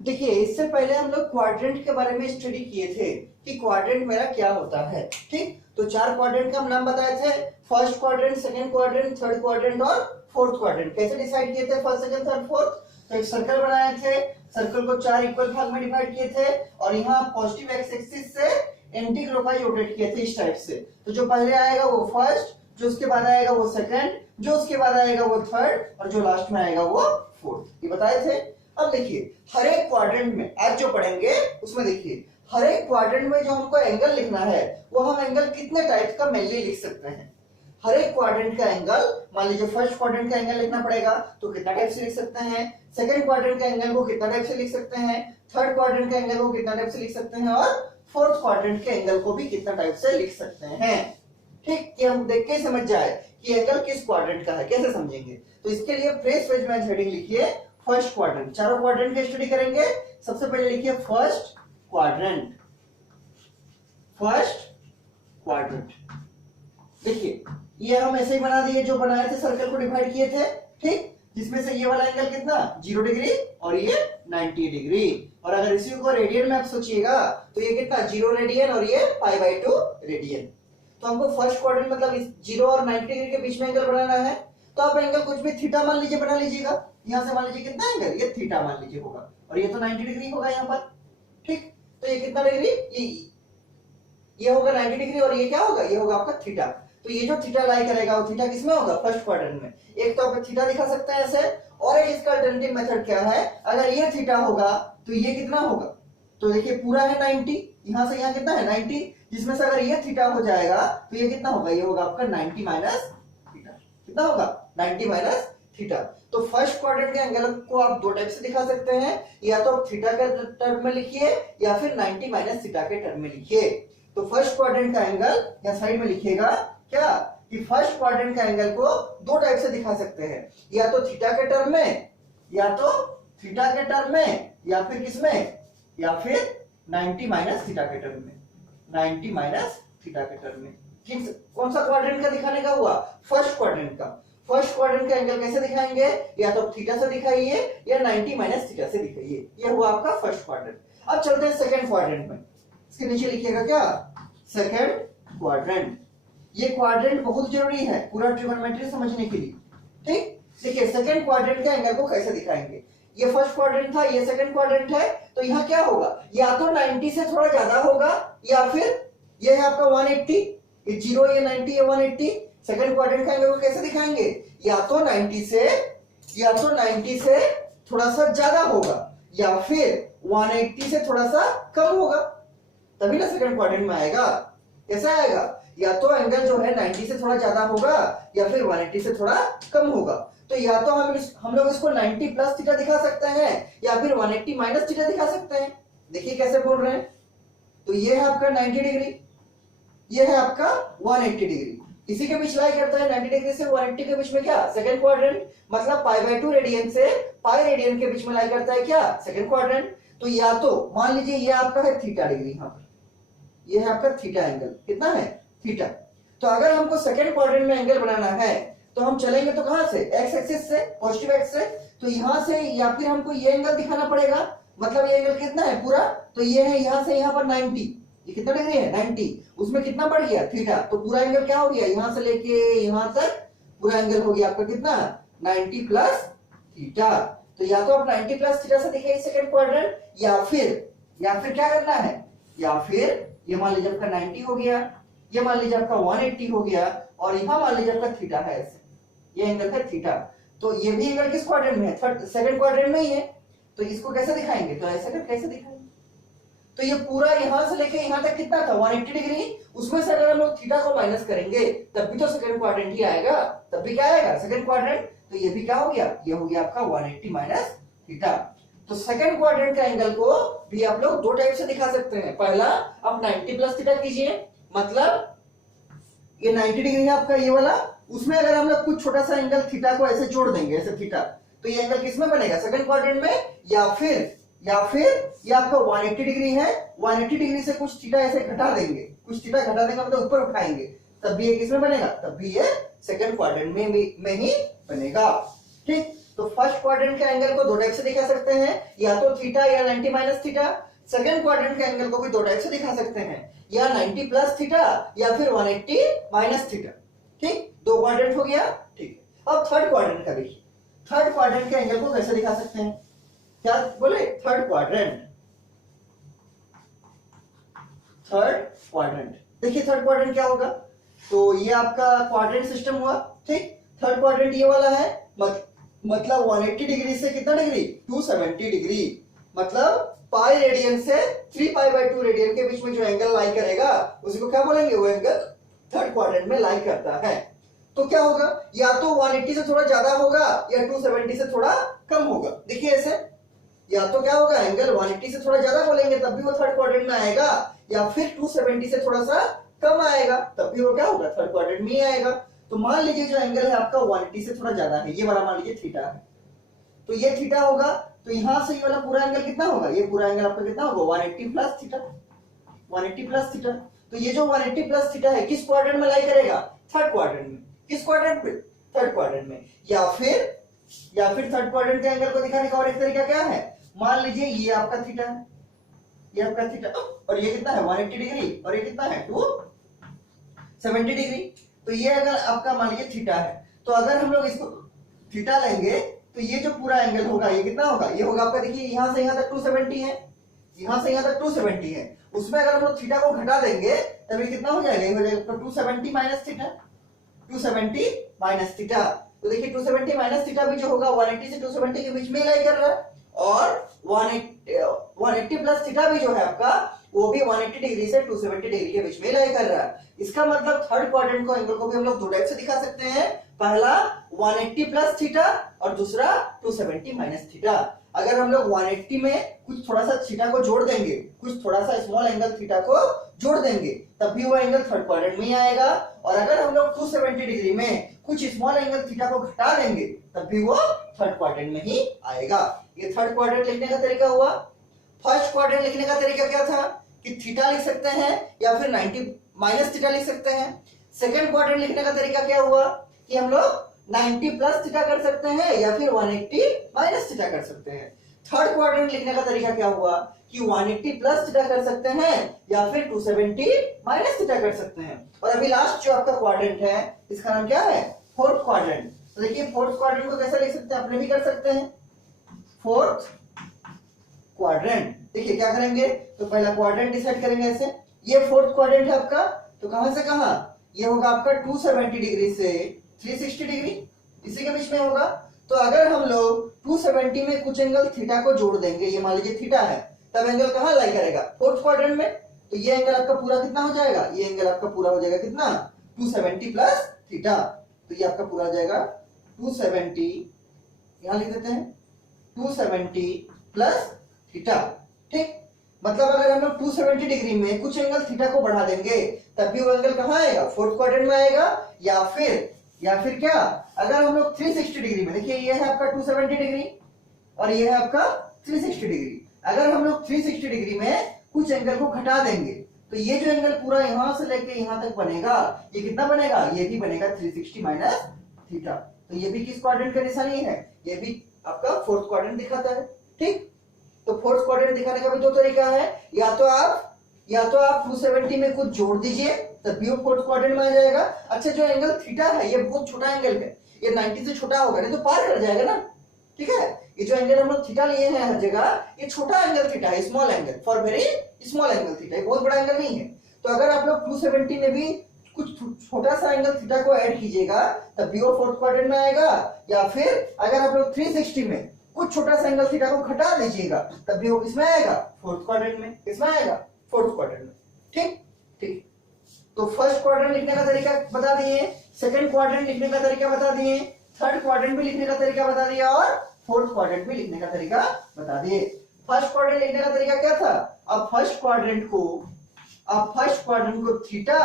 देखिए, इससे पहले हम लोग क्वाड्रेंट के बारे में स्टडी किए थे कि क्वाड्रेंट मेरा क्या होता है। ठीक, तो चार क्वाड्रेंट का हम नाम बताए थे, first quadrant, second quadrant, third quadrant और फोर्थ क्वाड्रेंट। कैसे डिसाइड किए थे फर्स्ट, सेकंड, थर्ड, फोर्थ? तो एक सर्कल बनाए थे, सर्कल को चार इक्वल भाग में डिवाइड किए थे और यहाँ पॉजिटिव एक्स एक्सिस से एंटी क्लॉकवाइज रोटेट किए थे इस टाइप से। तो जो पहले आएगा वो फर्स्ट, जो उसके बाद आएगा वो सेकंड, जो उसके बाद आएगा वो थर्ड और जो लास्ट में आएगा वो फोर्थ। ये बताए थे। अब देखिए, हर एक क्वाड्रेंट में आज जो पढ़ेंगे उसमें देखिए, हर एक क्वाड्रेंट में जो हमको एंगल लिखना है वो हम एंगल कितने टाइप का मेनली लिख सकते हैं। हर एक क्वाड्रेंट का एंगल, मान लीजिए फर्स्ट क्वाड्रेंट का एंगल लिखना पड़ेगा तो कितना टाइप से लिख सकते हैं, सेकंड क्वाड्रेंट का एंगल को कितना टाइप से लिख सकते हैं, थर्ड क्वाड्रेंट का एंगल को कितना टाइप से लिख सकते हैं और फोर्थ क्वाड्रेंट के एंगल को भी कितना टाइप से लिख सकते हैं। ठीक, कि हम देख के समझ जाए कि एंगल किस क्वाड्रेंट का है, कैसे समझेंगे। तो इसके लिए फ्रेश पेज में हेडिंग लिखिए फर्स्ट क्वाड्रेंट। चारों क्वाड्रेंट की स्टडी करेंगे। सबसे पहले लिखिए फर्स्ट क्वाड्रेंट। फर्स्ट क्वाड्रेंट देखिए, ये हम ऐसे ही बना दिए, जो बनाए थे सर्कल को डिवाइड किए थे। ठीक, जिसमें से ये वाला एंगल कितना 0 डिग्री और ये 90 डिग्री। और अगर इसी को रेडियन में आप सोचिएगा तो ये कितना 0 रेडियन और ये π/2 रेडियन। तो हमको फर्स्ट क्वाड्रेंट मतलब 0 और 90 डिग्री के बीच में एंगल बनाना है। तो आप एंगल कुछ भी थीटा मान लीजिए, बना लीजिएगा। यहां से मान लीजिए कितना एंगल, ये थीटा मान लीजिए होगा और ये तो 90 डिग्री होगा यहाँ पर। ठीक, तो ये कितना डिग्री, ये होगा 90 डिग्री और ये क्या होगा, ये होगा आपका थीटा। तो ये जो थीटा लाई करेगा वो थीटा किसमें होगा, फर्स्ट क्वाड्रेंट में। एक तो आप थीटा दिखा सकते हैं ऐसे, और एक इसका अल्टरनेटिव मेथड क्या है, अगर ये थीटा होगा तो ये कितना होगा। तो देखिए पूरा है 90, यहां से यहां कितना है 90, जिसमें से अगर ये थीटा हो जाएगा तो ये कितना होगा, ये होगा आपका 90 माइनस थीटा। कितना होगा 90 माइनस थीटा। तो फर्स्ट क्वाड्रेंट के एंगल को आप दो टाइप से दिखा सकते हैं, या तो आप थीटा के टर्म में लिखिए या फिर 90 माइनस थीटा के टर्म में लिखिए। तो फर्स्ट क्वाड्रेंट का एंगल या साइड में लिखिएगा क्या, कि फर्स्ट क्वाड्रेंट का एंगल को दो टाइप से दिखा सकते हैं, या तो थीटा के टर्म में, या तो थीटा के टर्म में, या फिर किसमें, या फिर 90 माइनस थीटा के टर्म में। 90 माइनस थीटा के टर्म में कौन सा क्वाड्रेंट का दिखाने का हुआ, फर्स्ट क्वाड्रेंट का। फर्स्ट क्वाड्रेंट का एंगल कैसे दिखाएंगे, या तो थीटा से दिखाइए या 90 माइनस थीटा से दिखाइए। ये हुआ आपका फर्स्ट क्वाड्रेंट। अब चलते हैं सेकंड क्वाड्रेंट में। इसके नीचे लिखिएगा क्या, सेकंड क्वाड्रेंट। ये क्वाड्रेंट बहुत जरूरी है पूरा ट्रिगोनोमेट्री समझने के लिए। ठीक, देखिए सेकंड क्वाड्रेंट के एंगल को कैसे दिखाएंगे। ये फर्स्ट क्वाड्रेंट था, ये सेकंड क्वाड्रेंट है, तो यहाँ क्या होगा, या तो 90 से थोड़ा ज्यादा होगा, या फिर ये है आपका 180, ये 0, ये 90, ये 180। सेकंड क्वाड्रेंट का एंगल को कैसे दिखाएंगे, या तो 90 से थोड़ा सा ज्यादा होगा, या फिर 180 से थोड़ा सा कम होगा, तभी ना सेकंड क्वाड्रेंट में आएगा। कैसा आएगा, या तो एंगल जो है 90 से थोड़ा ज्यादा होगा या फिर 180 से थोड़ा कम होगा। तो या तो हम लोग इसको 90 प्लस थीटा दिखा सकते हैं या फिर 180 माइनस थीटा दिखा सकते हैं। देखिए कैसे बोल रहे हैं। तो ये है आपका 90 डिग्री, ये है आपका 180 डिग्री। इसी के बीच लाई करता है 90 डिग्री से 180 के बीच में क्या, सेकंड क्वाड्रेंट। मतलब π/2 रेडियन से पाई रेडियन के बीच में लाई करता है क्या, सेकंड क्वाड्रेंट। तो या तो मान लीजिए ये आपका है थीटा डिग्री, यहाँ पर ये है आपका थीटा एंगल, कितना है थीटा। तो अगर हमको सेकंड क्वाड्रेंट में एंगल बनाना है तो हम चलेंगे तो कहां से, एक्स एक्सिस से, पॉजिटिव एक्स से। तो यहां से या फिर हमको ये एंगल दिखाना पड़ेगा, मतलब ये एंगल कितना है पूरा, तो ये है यहां से यहां पर 90। ये कितना डिग्री है 90, उसमें कितना बढ़ गया थीटा, तो पूरा एंगल क्या हो गया, यहां से लेके यहां तक पूरा एंगल हो गया आपका कितना 90 प्लस थीटा। तो या तो आप 90 प्लस थीटा से दिखाइए सेकंड क्वाड्रेंट, या फिर क्या करना है, या फिर ये मान लीजिए आपका 90 हो गया, ये मान लीजिए आपका 180 हो गया, और यहां मान लीजिए आपका थीटा है ऐसे, ये एंगल है थीटा। तो ये भी एंगल किस क्वाड्रेंट में है, थर्ड सेकंड क्वाड्रेंट में ही है। तो इसको कैसे दिखाएंगे, तो ऐसे कर कैसे दिखाएंगे। तो ये पूरा यहां से लेके यहां तक कितना था 180 डिग्री, उसमें से अगर हम लोग थीटा को माइनस करेंगे तब भी तो सेकंड क्वाड्रेंट ही आएगा, तब भी क्या आएगा सेकंड क्वाड्रेंट। तो ये भी क्या हो गया, ये हो गया आपका 180 माइनस थीटा। तो सेकंड क्वाड्रेंट का एंगल को भी आप लोग दो टाइप से दिखा सकते हैं। पहला आप 90 प्लस थीटा कीजिए, मतलब ये 90 डिग्री है आपका ये वाला, उसमें अगर हम लोग कुछ छोटा सा एंगल थीटा को ऐसे जोड़ देंगे ऐसे थीटा, तो ये एंगल किसमें बनेगा, सेकंड क्वाड्रेंट में। या फिर ये आपका 180 डिग्री है, 180 डिग्री से कुछ थीटा ऐसे घटा देंगे, कुछ थीटा घटा देंगे मतलब ऊपर उठाएंगे, तब भी ये किसमें बनेगा, तब भी ये सेकंड क्वाड्रेंट में ही बनेगा। ठीक, तो फर्स्ट क्वाड्रेंट के एंगल को दो टाइप से दिखा सकते हैं, या तो थीटा या 90 माइनस थीटा। सेकंड क्वाड्रेंट के एंगल को भी दो टाइप से दिखा सकते हैं, या 90 प्लस थीटा या फिर 180 माइनस थीटा। ठीक, दो क्वाड्रेंट हो गया। ठीक है, अब थर्ड क्वाड्रेंट का देखिए, थर्ड क्वाड्रेंट के एंगल को कैसे दिखा सकते हैं, क्या बोले, थर्ड क्वाड्रेंट। थर्ड क्वाड्रेंट देखिए, थर्ड क्वाड्रेंट क्या होगा, तो ये आपका क्वाड्रेंट सिस्टम हुआ। ठीक, थर्ड क्वाड्रेंट ये वाला है, मतलब 180 डिग्री से कितना डिग्री, 270 डिग्री, मतलब पाई रेडियन से 3π/2 रेडियन के बीच में जो एंगल लाई करेगा उसी को क्या बोलेंगे, वो एंगल थर्ड क्वाड्रेंट में लाई करता है। तो क्या होगा, या तो 180 से थोड़ा ज्यादा होगा या 270 से थोड़ा कम होगा। देखिए ऐसे, या तो क्या होगा, एंगल 180 से थोड़ा ज्यादा बोलेंगे तब भी वो थर्ड क्वाड्रेंट में आएगा, या फिर 270 से थोड़ा सा कम आएगा तब भी वो क्या होगा, थर्ड क्वाड्रेंट में ही आएगा। तो मान लीजिए जो एंगल है आपका 180 से थोड़ा ज्यादा है, ये वाला मान लीजिए थीटा है, तो ये थीटा होगा, तो यहां से ये वाला पूरा एंगल कितना होगा, ये पूरा एंगल आपका कितना होगा, 180 प्लस थीटा, 180 प्लस थीटा। तो ये जो 180 प्लस थीटा है किस क्वाड्रेंट में लाई करेगा, थर्ड क्वाड्रेंट में। किस क्वाड्रेंट में, थर्ड क्वाड्रेंट में। या फिर थर्ड क्वाड्रेंट के एंगल को दिखाने का और एक तरीका क्या है, मान लीजिए ये आपका थीटा है, ये आपका थीटा, और ये कितना है 180 डिग्री, और ये कितना है 270 डिग्री। तो ये अगर आपका मान लीजिए थीटा है, तो अगर हम लोग इसको थीटा लेंगे तो ये जो पूरा एंगल होगा ये कितना होगा, ये होगा आपका, देखिए यहां से यहां तक 270 है, यहां से यहां तक 270 है, उसमें अगर हम लोग थीटा को घटा देंगे तब ये कितना हो जाएगा, ये हो जाएगा 270 माइनस थीटा, 270 माइनस थीटा। तो देखिए 270 माइनस थीटा भी जो होगा 180 से 270 के बीच में लाई कर रहा है, और 180 प्लस थीटा भी जो है आपका वो भी 180 डिग्री से 270 डिग्री के बीच में लाई कर रहा है। इसका मतलब थर्ड क्वाड्रेंट को एंगल को भी हम लोग दो टाइप से दिखा सकते हैं, पहला 180 प्लस थीटा और दूसरा 270 माइनस थीटा। अगर हम लोग 180 में कुछ थोड़ा सा थीटा को जोड़ देंगे, कुछ थोड़ा सा स्मॉल एंगल थीटा को जोड़ देंगे तब भी वो एंगल थर्ड क्वाड्रेंट में ही आएगा, और अगर हम लोग 270 डिग्री में कुछ स्मॉल एंगल थीटा को घटा देंगे तब भी वो थर्ड क्वाड्रेंट में ही आएगा। ये थर्ड क्वाड्रेंट लिखने का तरीका हुआ। फर्स्ट क्वाड्रेंट लिखने का तरीका क्या था कि थीटा लिख सकते हैं या फिर 90 माइनस थीटा लिख सकते हैं। सेकंड क्वाड्रेंट लिखने का तरीका क्या हुआ कि हम लोग 90 प्लस थीटा कर सकते हैं या फिर 180 माइनस थीटा कर सकते हैं। थर्ड क्वाड्रेंट लिखने का तरीका क्या हुआ कि 180 प्लस थीटा कर सकते हैं या फिर 270 माइनस थीटा कर सकते हैं। और अभी लास्ट जो आपका क्वाड्रेंट है इसका नाम क्या है, फोर्थ क्वाड्रेंट। तो देखिए फोर्थ क्वाड्रेंट को कैसे लिख सकते हैं, अपने भी कर सकते हैं। फोर्थ क्वाड्रेंट देखिए क्या करेंगे, तो पहला क्वाड्रेंट डिसाइड करेंगे ऐसे, ये फोर्थ क्वाड्रेंट है आपका, तो कहां से कहां, ये होगा आपका 270 डिग्री से 360 डिग्री, इसी के बीच में होगा। तो अगर हम लोग 270 में कुछ एंगल थीटा को जोड़ देंगे, ये मान लीजिए थीटा है, तब एंगल कहां लाई करेगा, फोर्थ क्वाड्रेंट में। तो ये एंगल आपका पूरा कितना हो जाएगा, ये एंगल आपका पूरा हो जाएगा कितना, 270 प्लस थीटा। तो ये आपका पूरा हो जाएगा 270, यहां लिख देते हैं 270 प्लस थीटा। ठीक, मतलब अगर हम लोग 270 डिग्री में कुछ एंगल थीटा को बढ़ा देंगे तब भी वो एंगल कहां आएगा, फोर्थ क्वाड्रेंट में आएगा। या फिर क्या, अगर हम लोग 360 डिग्री में, देखिए ये है आपका 270 डिग्री और ये है आपका 360 डिग्री, अगर हम लोग 360 डिग्री में कुछ एंगल को घटा देंगे तो ये जो एंगल पूरा यहां से लेके यहां तक बनेगा, ये कितना बनेगा, ये भी बनेगा 360 माइनस थीटा। तो ये भी किस क्वाड्रेंट का निशानी है, ये भी आपका फोर्थ क्वाड्रेंट दिखाता है। ठीक, तो फोर्थ क्वाड्रेंट दिखाने का भी दो तरीका है, या तो आप 270 में कुछ जोड़ दीजिए तब भी वो फोर्थ क्वाड्रेंट में आ जाएगा। अच्छा, जो एंगल थीटा है ये बहुत छोटा एंगल है, ये 90 से छोटा होगा, नहीं तो पार कर जाएगा ना। ठीक है, ये जो एंगल हम लोग थीटा लिए हैं हर जगह, ये छोटा एंगल थीटा है, small angle, for very small angle theta, ये बहुत बड़ा एंगल नहीं है। तो अगर आप लोग 270 में भी कुछ छोटा सा एंगल थीटा को ऐड कीजिएगा तब भी वो फोर्थ क्वाड्रेंट में आएगा, या फिर अगर आप लोग 360 में कुछ छोटा सा एंगल थीटा को घटा दीजिएगा तब भी वो किसमें आएगा, फोर्थ क्वाड्रेंट में। किसमें आएगा, फोर्थ क्वाड्रेंट में। ठीक ठीक, तो फर्स्ट क्वाड्रेंट लिखने का तरीका बता दिए, सेकंड क्वाड्रेंट लिखने का तरीका बता दिए, थर्ड क्वाड्रेंट भी लिखने का तरीका बता दिया और फोर्थ क्वाड्रेंट भी लिखने का तरीका बता दिए। फर्स्ट क्वाड्रेंट लिखने का तरीका क्या था, आप फर्स्ट क्वाड्रेंट को थीटा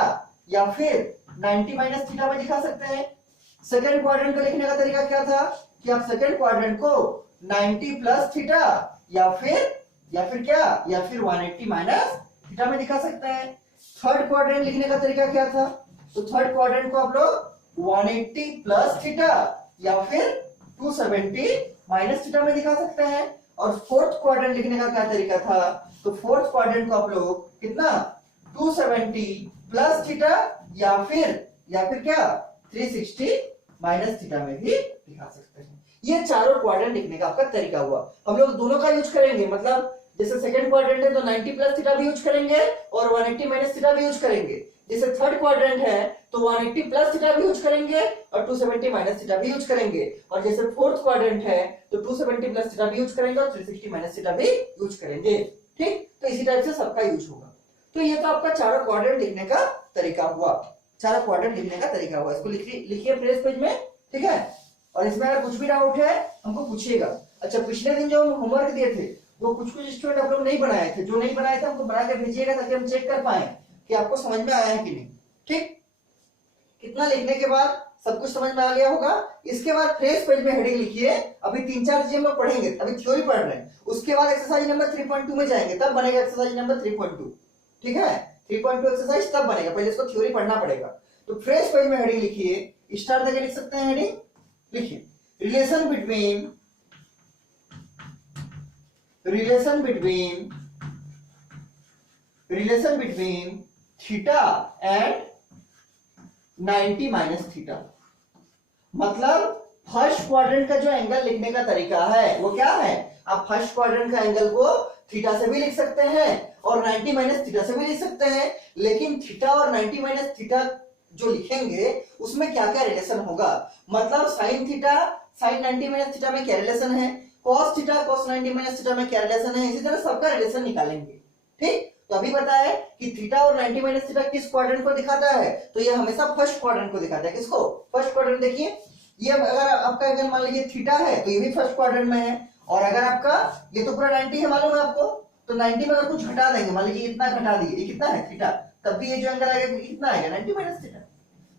या फिर 90 माइनस थीटा में दिखा सकते हैं। सेकंड क्वाड्रेंट को लिखने का तरीका क्या था कि आप सेकंड क्वाड्रेंट को 90 प्लस थीटा या फिर क्या, या फिर 180 माइनस थीटा में दिखा सकते हैं। थर्ड क्वाड्रेंट लिखने का तरीका क्या था, तो थर्ड क्वाड्रेंट को आप लोग 180 प्लस थीटा या फिर 270 माइनस थीटा में दिखा सकते हैं। और फोर्थ क्वाड्रेंट लिखने का क्या तरीका था, तो फोर्थ क्वाड्रेंट को आप लोग कितना 270 प्लस थीटा या फिर क्या 360 माइनस थीटा में भी दिखा सकते हैं। ये चारों क्वाड्रेंट लिखने का आपका तरीका हुआ। हम लोग दोनों का यूज करेंगे, मतलब जैसे सेकंड क्वाड्रेंट है तो 90 प्लस थीटा भी यूज करेंगे और 180 माइनस थीटा भी यूज करेंगे। जैसे थर्ड क्वाड्रेंट है तो 180 प्लस थीटा भी यूज करेंगे और 270 माइनस थीटा भी यूज करेंगे। और जैसे फोर्थ क्वाड्रेंट है तो 270 प्लस थीटा भी यूज करेंगे और 360 माइनस थीटा भी यूज करेंगे। ठीक, तो इसी टाइप से सबका यूज होगा। तो ये तो आपका चारों क्वाड्रेंट लिखने का तरीका हुआ, चारों क्वाड्रेंट लिखने का तरीका हुआ। इसको लिखिए फ्रेश पेज में, ठीक है। और इसमें अगर कुछ भी डाउट है हमको पूछिएगा। अच्छा, पिछले दिन जो हम होमवर्क दिए थे वो कुछ स्टूडेंट आप लोग नहीं बनाए थे, जो नहीं बनाए थे हमको बना के भेजिएगा ताकि हम चेक कर पाए कि आपको समझ में आया है कि नहीं। ठीक, कितना लिखने के बाद सब कुछ समझ में आ गया होगा। इसके बाद फ्रेश पेज में हेडिंग लिखिए। अभी 3-4 चीजें हम लोग पढ़ेंगे, अभी थ्योरी पढ़ रहे हैं, उसके बाद एक्सरसाइज नंबर 3.2 में जाएंगे, तब बनेगा एक्सरसाइज नंबर 3.2। ठीक है, 3.2 एक्सरसाइज तब बनेगा, पहले इसको थ्योरी पढ़ना पड़ेगा। तो फ्रेश पेज में हेडिंग लिखिए, स्टार देके लिख सकते हैं हेडिंग, लिखिए relation between theta and 90 minus theta. मतलब फर्स्ट क्वाड्रेंट का जो एंगल लिखने का तरीका है वो क्या है, आप फर्स्ट क्वाड्रेंट का एंगल को थीटा से भी लिख सकते हैं और 90 माइनस थीटा से भी लिख सकते हैं। लेकिन थीटा और 90 माइनस थीटा जो लिखेंगे उसमें क्या क्या रिलेशन होगा, मतलब sign theta sign 90 minus theta में क्या रिलेशन है, cos theta cos 90 minus theta में क्या रिलेशन है, इसी तरह सबका रिलेशन निकालेंगे। ठीक, तो अभी बताया कि थीटा और 90 माइनस थीटा किस क्वाड्रेंट को दिखाता है, तो ये हमेशा फर्स्ट क्वाड्रेंट को दिखाता है। किसको, फर्स्ट क्वाड्रेंट। देखिए ये अगर आपका एंगल मान लीजिए थीटा है तो ये भी फर्स्ट क्वाड्रेंट में है, और अगर आपका ये तो पूरा 90 है मालूम है आपको, तो 90 में अगर कुछ घटा देंगे, मान लीजिए इतना घटा दिए, ये कितना है थीटा, तब भी ये जो एंगल आएगा कितना आएगा 90 माइनस थीटा।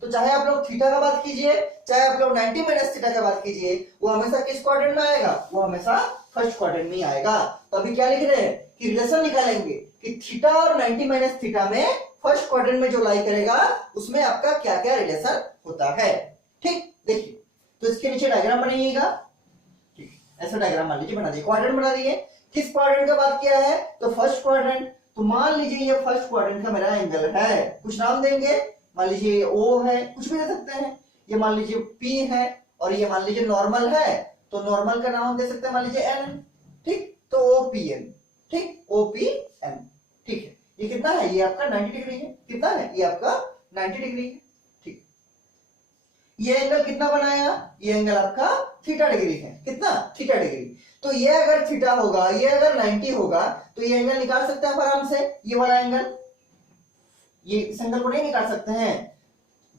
तो चाहे आप लोग थीटा का बात कीजिए चाहे आप लोग 90 माइनस थीटा का बात कीजिए, वो हमेशा किस क्वाड्रेंट में आएगा, वो हमेशा फर्स्ट क्वाड्रेंट में ही आएगा। तो अभी क्या लिख रहे हैं कि रिलेशन निकालेंगे कि थीटा और 90 माइनस थीटा में फर्स्ट क्वाड्रेंट में जो लाई करेगा उसमें आपका क्या क्या रिलेशन होता है। ठीक, देखिए तो इसके नीचे डायग्राम बनाइएगा। ठीक, ऐसा डायग्राम मान लीजिए बना दिए, क्वाड्रेंट बना दिए। किस क्वाड्रेंट का बात किया है, तो फर्स्ट क्वाड्रेंट। तो मान लीजिए ये फर्स्ट क्वाड्रेंट का मेरा एंगल है, कुछ नाम देंगे, मान लीजिए ओ है, कुछ भी दे सकते हैं, ये मान लीजिए पी है और ये मान लीजिए नॉर्मल है, तो नॉर्मल का नाम दे सकते हैं मान लीजिए एन। ठीक, तो ओपीएन। ठीक, ओपीएन। ठीक है, ये कितना है, ये आपका 90 डिग्री है। कितना है, ये आपका 90 डिग्री है। ठीक, ये एंगल कितना बनाया, ये एंगल आपका थीटा डिग्री है। कितना, थीटा डिग्री। तो ये अगर थीटा होगा, ये अगर 90 होगा, तो ये एंगल निकाल सकते हैं आराम से, ये वाला एंगल। ये इस एंगल को नहीं निकाल सकते हैं,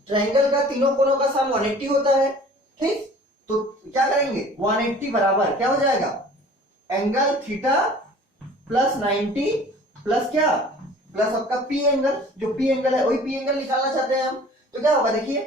ट्रायंगल का तीनों कोनों का सम 180 होता है। ठीक, तो क्या करेंगे 180 बराबर क्या हो जाएगा, एंगल थीटा प्लस 90 प्लस क्या, प्लस आपका पी एंगल, जो पी एंगल है वही पी एंगल निकालना चाहते हैं हम। तो क्या होगा देखिए,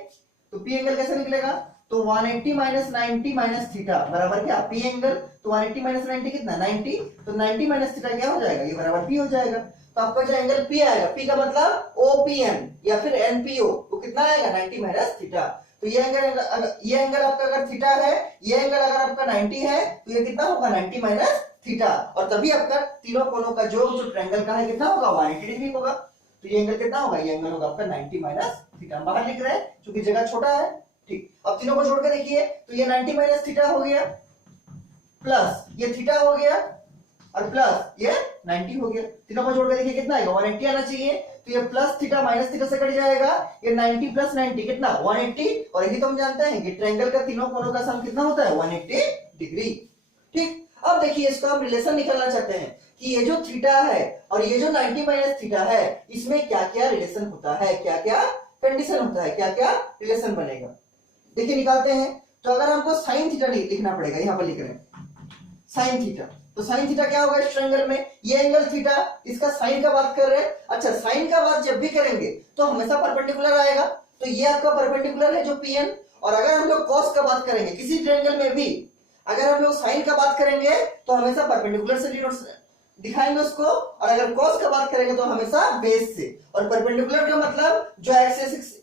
तो पी एंगल कैसे निकलेगा, तो 180 माइनस 90 माइनस थीटा बराबर क्या, पी एंगल। तो 180 माइनस 90 कितना 90, तो 90 माइनस थीटा क्या हो जाएगा, ये बराबर पी हो जाएगा। तो आपका जो एंगल पी आएगा, पी का मतलब ओपीएन या फिर एनपीओ, तो कितना आएगा 90 माइनस थीटा। तो ये एंगल आपका अगर थीटा है, ये एंगल अगर आपका 90 है, तो ये कितना होगा 90 माइनस थीटा। और तभी आपका तीनों कोनों का जो ट्रायंगल का है कितना होगा 180 डिग्री होगा। तो ये एंगल कितना होगा, ये एंगल होगा आपका 90 माइनस थीटा। बाहर लिख रहे हैं क्योंकि जगह छोटा है। ठीक, अब तीनों को जोड़ के देखिए, तो ये 90 माइनस थीटा हो गया, प्लस ये थीटा हो गया, और प्लस ये 90 हो गया। तीनों को जोड़ के देखिए कितना आएगा 180 आना चाहिए। तो ये प्लस थीटा माइनस थीटा से कट जाएगा, ये 90 प्लस 90 कितना 180। और यही तो हम जानते हैं कि ट्रायंगल का तीनों कोनों का सम कितना होता है 180 डिग्री। ठीक, अब देखिए इसका हम रिलेशन निकालना चाहते हैं कि ये जो थीटा है और ये जो 90 माइनस थीटा है, इसमें क्या क्या रिलेशन होता है, क्या क्या कंडीशन होता है, क्या क्या रिलेशन बनेगा। देखिए निकालते हैं। तो अगर हमको साइन थीटा लिखना पड़ेगा, यहां पर लिख रहे हैं साइन थीटा, तो साइन थीटा क्या होगा इस ट्रायंगल में, ये एंगल थीटा, इसका साइन का बात कर रहे हैं। अच्छा, साइन का बात जब भी करेंगे तो हमेशा परपेंडिकुलर आएगा, तो ये आपका परपेंडिकुलर है जो पीएन। और अगर हम लोग कॉस का बात करेंगे किसी ट्रायंगल में भी, अगर हम लोग साइन का बात करेंगे तो हमेशा परपेंडिकुलर से दिखाएंगे उसको, और अगर कॉस का बात करेंगे तो हमेशा बेस से। और परपेंडिकुलर का मतलब जो एक्स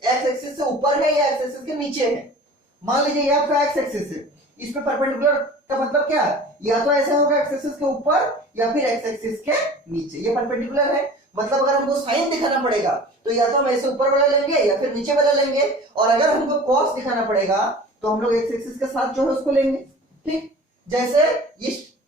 एक्सिस से ऊपर है या एक्स एक्सिस के नीचे है। मान लीजिए ये आपका एक्स एक्सिस है, इस पे परपेंडिकुलर का मतलब क्या है, या तो ऐसा होगा एक्स एक्सिस के ऊपर या फिर एक्स एक्सिस के नीचे, ये परपेंडिकुलर है। मतलब अगर हमको साइन दिखाना पड़ेगा तो या तो हम ऐसे ऊपर वाला लेंगे या फिर नीचे वाला लेंगे, और अगर हमको कॉस दिखाना पड़ेगा तो हम लोग एक्स एक्सिस के साथ जो है उसको लेंगे। ठीक, जैसे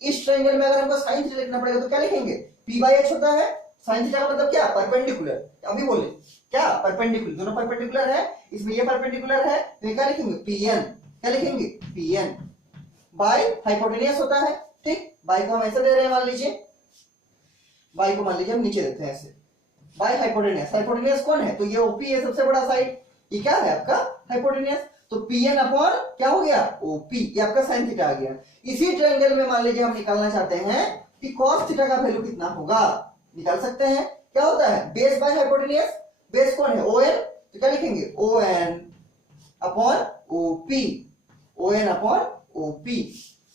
इस ट्रायंगल में अगर हमको साइन थीटा लिखना पड़ेगा तो क्या लिखेंगे, पी बाई एच होता है। साइन थीटा का मतलब क्या, परपेंडिकुलर। अभी बोले क्या, परपेंडिकुलर, दोनों परपेंडिकुलर है, इसमें ये परपेंडिकुलर है तो क्या लिखेंगे, पीएन। क्या लिखेंगे, पीएन बाय हाइपोटेनियस होता है। ठीक, बाई को हम ऐसे दे रहे हैं, मान लीजिए बाई को मान लीजिए हम नीचे देते हैं ऐसे, बाय हाइपोटेनियस। हाइपोटेनियस कौन है, तो ये ओपी है सबसे बड़ा साइड, ये क्या है आपका हाइपोटेनियस। तो पीएन अपॉन क्या हो गया, ओपी, ये आपका साइन थीटा आ गया। इसी ट्रायंगल में मान लीजिए हम निकालना चाहते हैं कि कॉस थीटा का वैल्यू कितना होगा, निकाल सकते हैं। क्या होता है, बेस बाय हाइपोटेनियस, बेस कौन है, ओ एन, तो क्या लिखेंगे, O N upon OP, O N upon OP.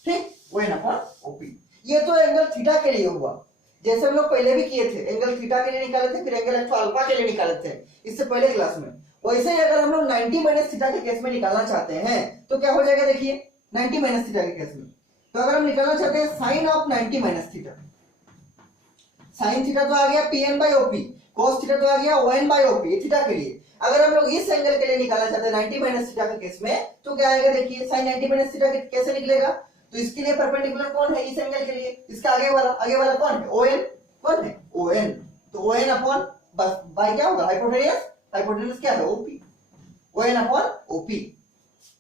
ठीक, ओ एन अपॉन ओपी। ये तो एंगल थीटा के लिए हुआ, जैसे हम लोग पहले भी किए थे, एंगल थीटा के लिए निकाले थे, फिर एंगल अल्फा के लिए निकाले थे इससे पहले क्लास में। वैसे ही अगर हम लोग 90 माइनस थीटा के केस में निकालना चाहते हैं तो क्या हो जाएगा, देखिए 90 माइनस थीटा के केस में, तो अगर हम निकालना चाहते हैं sine of 90 minus theta, sine theta तो आ गया P N by OP, cos theta तो आ गया O N by OP, theta के लिए। अगर हम लोग इस एंगल के लिए निकालना चाहते हैं 90 माइनस थीटा के केस में, तो क्या आएगा, देखिए साइन 90 माइनस थीटा कैसे निकलेगा, तो इसके लिए परपेंडिकुलर कौन है, इस एंगल के लिए इसका आगे वाला कौन है, ओ एन, कौन है, ओ एन, तो ओ एन अपॉन बस बाय क्या होगा, हाइपोटेनियस, हाइपोटेनियस क्या है, OP, O N upon OP.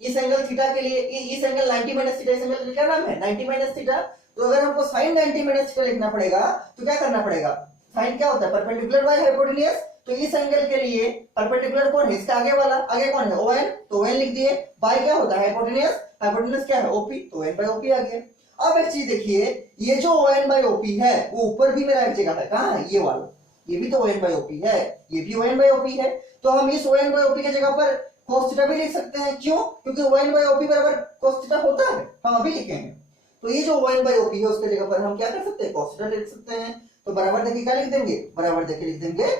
इस एंगल थीटा के लिए, इस एंगल 90 माइनस थीटा, इस एंगल का नाम है 90 माइनस थीटा। तो अगर हमको साइन 90 माइनस थीटा लिखना पड़ेगा तो क्या करना पड़ेगा, साइन क्या होता है, परपेंडिकुलर बाय हाइपोटेनियस, तो इस एंगल के लिए परपेंडिकुलर कौन है, इसका आगे वाला, आगे कौन है, ओ एन, तो ओ एन लिख दिए, बाय क्या होता है हाइपोटेनियस, हाइपोटेनियस क्या है, ओपी, तो ओ एन बाय ओपी आ गया। अब एक चीज देखिए, ये जो ओ एन बाई ओपी है वो ऊपर भी मेरा एक जगह है, कहां है, ये वाला, ये भी तो ओ एन बाई ओपी है, ये भी ओ एन बाई ओपी है। तो हम इस ओ एन बाई ओपी की जगह पर cos थीटा भी लिख सकते हैं, क्यों, क्योंकि o n बाई ओपी बराबर cos थीटा होता है, हम अभी लिखेंगे। तो ये जो o n बाई ओपी है उसके जगह पर हम क्या कर सकते हैं, cos थीटा लिख सकते हैं। तो बराबर देखिए क्या लिख देंगे, बराबर देखिए लिख देंगे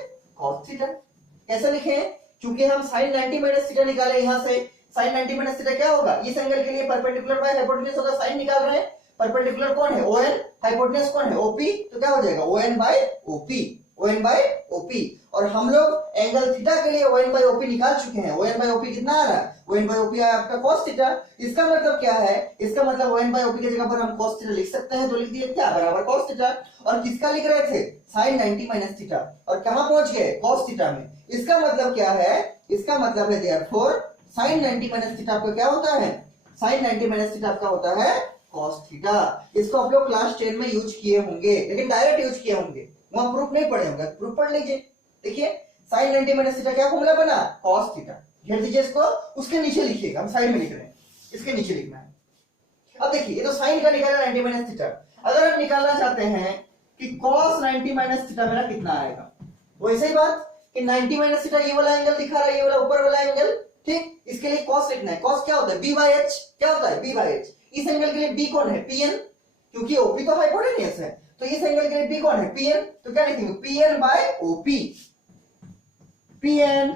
cos थीटा। कैसे लिखें, क्योंकि हम sin 90 माइनस थीटा निकाले, यहां से sin 90 माइनस थीटा क्या होगा, इस एंगल के लिए परपेंडिकुलर बाय हाइपोटेन्यूज होगा, sin निकाल रहे हैं, परपेंडिकुलर कौन है, o n, हाइपोटेन्यूज कौन है, op, तो क्या हो जाएगा o n by op, o n by op। और हम लोग एंगल थीटा के लिए o n बाय op निकाल चुके हैं। o n बाय op कितना आ रहा है, o n बाय op आया आपका cos थीटा। इसका मतलब क्या है, इसका मतलब o n बाय op की जगह पर हम cos थीटा लिख सकते हैं, तो लिख दिए क्या, बराबर cos थीटा। और किसका लिख रहे थे, sin 90 माइनस थीटा, और कहां पहुंच गए, cos थीटा में। इसका मतलब क्या है, इसका मतलब है देयरफॉर sin 90 माइनस थीटा आपका क्या होता है, sin 90 माइनस थीटा आपका होता है cos थीटा। इसको आप लोग क्लास 10 में यूज किए होंगे, लेकिन डायरेक्ट यूज किए होंगे, वहां प्रूफ नहीं पढ़े होंगे, प्रूफ पढ़ लीजिए। देखिए sin 90 माइनस थीटा क्या फॉर्मूला बना, cos थीटा, घेर दीजिए इसको, उसके नीचे लिखिएगा, हम साइड में लिख रहे हैं, इसके नीचे लिखना है। अब देखिए ये तो sin का निकाला 90 माइनस थीटा, अगर आप निकालना चाहते हैं कि cos 90 माइनस थीटा मेरा कितना आएगा, वैसे ही बात कि 90 माइनस थीटा ये वाला एंगल दिखा रहा है, ये वाला ऊपर वाला एंगल, ठीक, इसके लिए cos लिखना है। cos क्या होता है, b बाय h, क्या होता है, b बाय h। इस एंगल के लिए b कौन है, pn, क्योंकि OP तो हाइपोटेन्यूज है, तो इस एंगल के लिए b कौन है, pn, तो क्या लिखेंगे, pn by OP, pn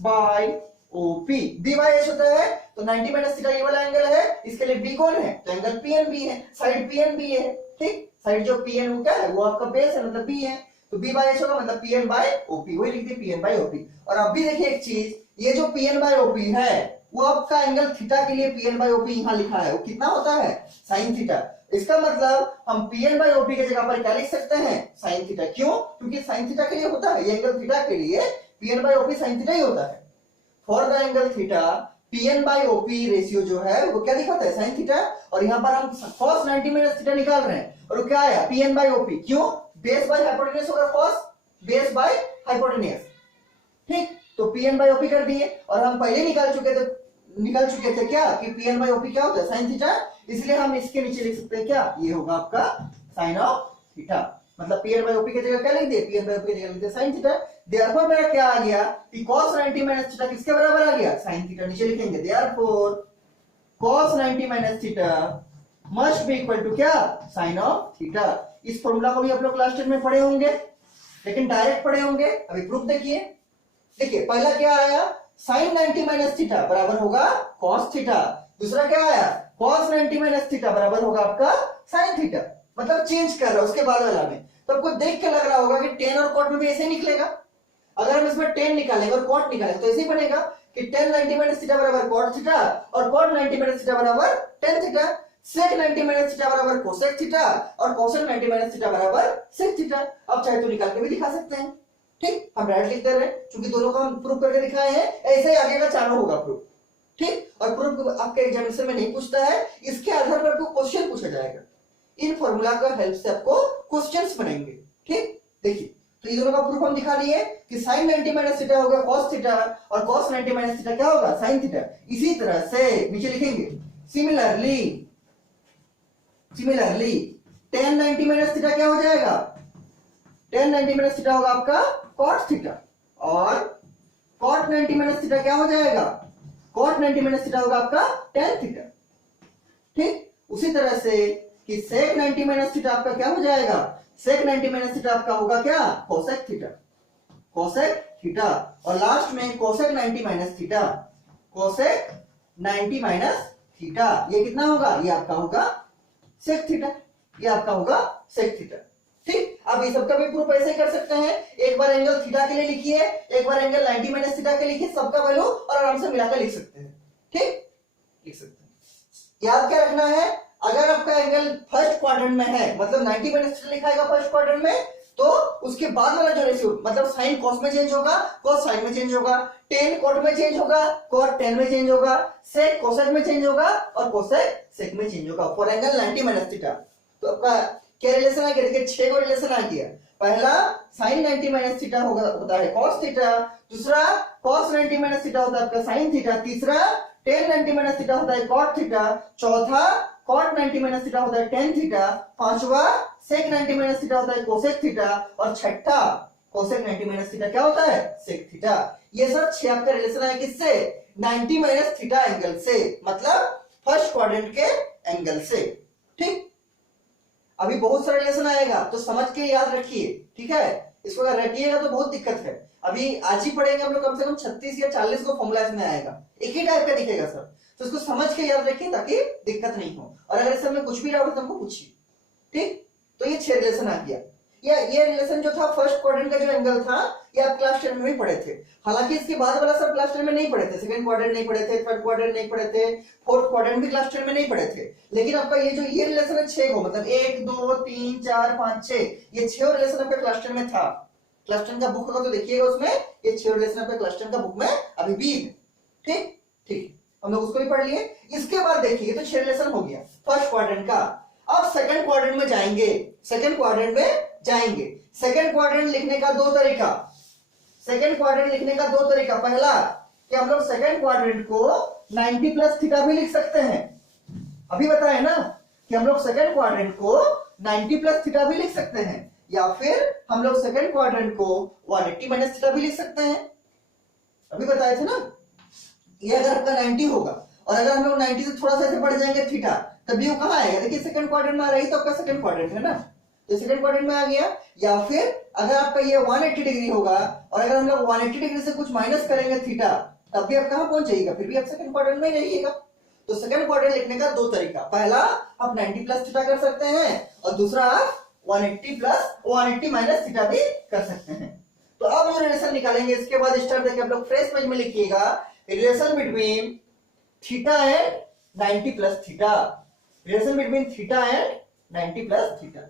by OP, b by h होता है, तो 90 माइनस थीटा ये वाला एंगल है, इसके लिए b कौन है, तो एंगल PNB है, साइड PNB है, ठीक, साइड जो PN वो क्या है, वो आपका बेस है, मतलब b है, तो b बाय h होगा, मतलब pn बाय OP, वही लिख दिए pn बाय OP। और अब भी देखिए एक चीज, ये जो pn बाय OP है वो आपका एंगल थीटा के लिए pn बाय OP यहां लिखा है, वो कितना होता है, sin थीटा। इसका मतलब हम pn बाय OP की जगह पर क्या लिख सकते हैं, sin थीटा, क्यों, क्योंकि sin थीटा के लिए होता है, ये एंगल थीटा के लिए pn by OP sin theta ही होता है। For the angle theta pn by OP ratio जो है वो क्या दिखाता है, sin थीटा। और यहां पर हम cos 90 माइनस थीटा निकाल रहे हैं, और वो क्या आया, pn बाय OP, क्यों, बेस बाय हाइपोटेन्यूज होगा cos, बेस बाय हाइपोटेन्यूज, ठीक। तो pn बाय OP कर दिए, और हम पहले निकाल चुके थे क्या कि pn बाय OP क्या होता है, sin थीटा, इसलिए हम इसके नीचे लिख सकते हैं क्या, ये होगा आपका sin ऑफ थीटा। मतलब pn बाय OP की जगह क्या लिख दिए, pn बाय OP की जगह लिख दिए sin थीटा। देयरफॉर मेरा क्या आ गया कि cos 90 माइनस थीटा किसके बराबर आ गया, sin थीटा, नीचे लिखेंगे therefore cos 90 minus theta must be equal to क्या, sin ऑफ थीटा। इस फॉर्मूला को भी आप लोग क्लास 10 में पढ़े होंगे, लेकिन डायरेक्ट पढ़े होंगे। अभी प्रूफ देखिए, देखिए पहला क्या आया, sin 90 माइनस थीटा बराबर होगा cos थीटा। दूसरा क्या आया, cos 90 माइनस थीटा बराबर होगा आपका sin थीटा, मतलब चेंज कर रहा है उसके बाद वाला में। तो आपको देख के लग रहा होगा कि tan और cot में भी ऐसे ही निकलेगा। अगर हम इसमें tan निकालेंगे और cot निकालेंगे तो ऐसे ही बनेगा कि tan 90 माइनस थीटा बराबर cot थीटा और cot 90 माइनस थीटा बराबर tan theta, sec 90 minus theta बराबर cosec थीटा और cosec 90 माइनस थीटा बराबर sec थीटा। अब चाहे तो निकाल के भी दिखा सकते हैं, ठीक, हम डायरेक्ट लिख दे रहे हैं क्योंकि दोनों को हम प्रूफ करके दिखाए हैं, ऐसे ही आगे का चारों होगा प्रूफ, ठीक। और प्रूफ आपके एग्जामिनेशन में नहीं पूछता है, इसके आधार पर आपको क्वेश्चन पूछा जाएगा, इन फॉर्मूला का हेल्प से आपको क्वेश्चंस बनेंगे, ठीक। देखिए तो ये दोनों का प्रूफ हम दिखा दिए कि sin 90 माइनस थीटा होगा cos थीटा और cos 90 माइनस थीटा क्या होगा sin थीटा। इसी तरह से नीचे लिखेंगे सिमिलरली tan 90 माइनस थीटा क्या हो जाएगा, tan 90 माइनस थीटा होगा आपका cot थीटा और cot 90 माइनस थीटा क्या हो जाएगा, cot 90 माइनस थीटा होगा आपका tan थीटा, ठीक। उसी तरह से कि sec 90 माइनस थीटा आपका क्या हो जाएगा, sec 90 माइनस थीटा आपका होगा क्या cosec थीटा, cosec थीटा और लास्ट में cosec 90 minus theta, cosec 90 minus theta ये कितना होगा, ये आपका होगा sec थीटा, ये आपका होगा sec थीटा, ठीक। अब ये सबका भी प्रूफ ऐसे कर सकते हैं, एक बार एंगल थीटा के लिए लिखिए, एक बार एंगल 90 माइनस थीटा के लिखिए, सबका वैल्यू और आराम से मिलाकर लिख सकते हैं, ठीक, लिख सकते हैं। याद क्या रखना है, अगर आपका एंगल फर्स्ट क्वाड्रेंट में है मतलब 90 माइनस थीटा लिखा है फर्स्ट क्वाड्रेंट में, तो उसके बाद वाला जो रेशियो मतलब साइन कॉस में चेंज होगा, कॉस साइन में चेंज होगा, टेन कॉट में चेंज होगा, कॉट टेन में चेंज होगा, सेक कोसेक में चेंज होगा और कोसेक सेक में चेंज होगा फॉर एंगल 90 माइनस थीटा। तो आपका क्या रिलेशन आ गया, देखिए 6 को रिलेशन आ गया। पहला sin 90 माइनस थीटा होता है cos थीटा, दूसरा cos 90 माइनस थीटा होता है आपका sin थीटा, तीसरा tan 90 माइनस थीटा होता है cot थीटा, चौथा cot 90 माइनस थीटा होता है tan थीटा, पांचवा sec 90 माइनस थीटा होता है cosec थीटा और छठा cosec 90 माइनस थीटा क्या होता है sec थीटा। ये सब 6 आपका रिलेशन है किससे, 90 माइनस थीटा एंगल से, मतलब फर्स्ट क्वाड्रेंट के एंगल से, ठीक। अभी बहुत सारा रिलेशन आएगा तो समझ के याद रखिए, ठीक है, इसको अगर रटिएगा तो बहुत दिक्कत है। अभी आज ही पढ़ेंगे हम लोग, कम से कम 36 या 40 को फॉर्मूला इसमें आएगा, एक ही टाइप का दिखेगा सर, तो इसको समझ के याद रखिए ताकि दिक्कत नहीं हो। और अगर इस में कुछ भी डाउट है तो हमको पूछिए, ठीक। तो ये 6 रिलेशन आ गया। ये रिलेशन जो था फर्स्ट क्वाड्रेंट का जो एंगल था ये आप क्लास 10 में भी पढ़े थे, हालांकि इसके बाद वाला सब क्लास 10 में नहीं पढ़े थे, सेकंड क्वाड्रेंट नहीं पढ़े थे, थर्ड क्वाड्रेंट नहीं पढ़े थे, फोर्थ क्वाड्रेंट भी क्लास 10 में नहीं पढ़े थे। लेकिन आपका ये जो ये रिलेशन है 6 को, मतलब 1 2 3 4 5 6, ये 6 रिलेशन आपका क्लास 10 में था। क्लास 10 का बुक होगा तो देखिएगा उसमें ये 6 रिलेशन आपका क्लास 10 का बुक में अभी भी है, ठीक ठीक, हम लोग उसको भी पढ़ लिए। इसके बाद देखिए तो 6 रिलेशन हो गया फर्स्ट क्वाड्रेंट का। अब सेकंड क्वाड्रेंट में जाएंगे, सेकंड क्वाड्रेंट में जाएंगे। सेकंड क्वाड्रेंट लिखने का दो तरीका, सेकंड क्वाड्रेंट लिखने का दो तरीका। पहला कि हम लोग सेकंड क्वाड्रेंट को 90 प्लस थीटा भी लिख सकते हैं, अभी बताए ना कि हम लोग सेकंड क्वाड्रेंट को 90 प्लस थीटा भी लिख सकते हैं, या फिर हम लोग सेकंड क्वाड्रेंट को 180 माइनस थीटा भी लिख सकते हैं, अभी बताए थे ना। ये अगर आपका 90 होगा और अगर हम लोग 90 से थोड़ा सा ऐसे बढ़ जाएंगे थीटा, तब ये कहां आएगा, देखिए सेकंड क्वाड्रेंट में आ रही तो आपका सेकंड क्वाड्रेंट है ना, तो सेकंड क्वाड्रेंट में आ गया। या फिर अगर आपका ये 180 डिग्री होगा और अगर हम लोग 180 डिग्री से कुछ माइनस करेंगे थीटा, तब भी आप कहां पहुंच जाइएगा, फिर भी आप सेकंड क्वाड्रेंट में ही रहिएगा। तो सेकंड क्वाड्रेंट लिखने का दो तरीका, पहला आप 90 प्लस थीटा कर सकते हैं और दूसरा आप 180 प्लस 180 माइनस थीटा भी कर सकते हैं। तो अब जो रिलेशन निकालेंगे इसके बाद स्टार देखिए आप लोग फ्रेश पेज में लिखिएगा, relation between theta and 90 plus theta, relation between theta and 90 plus theta,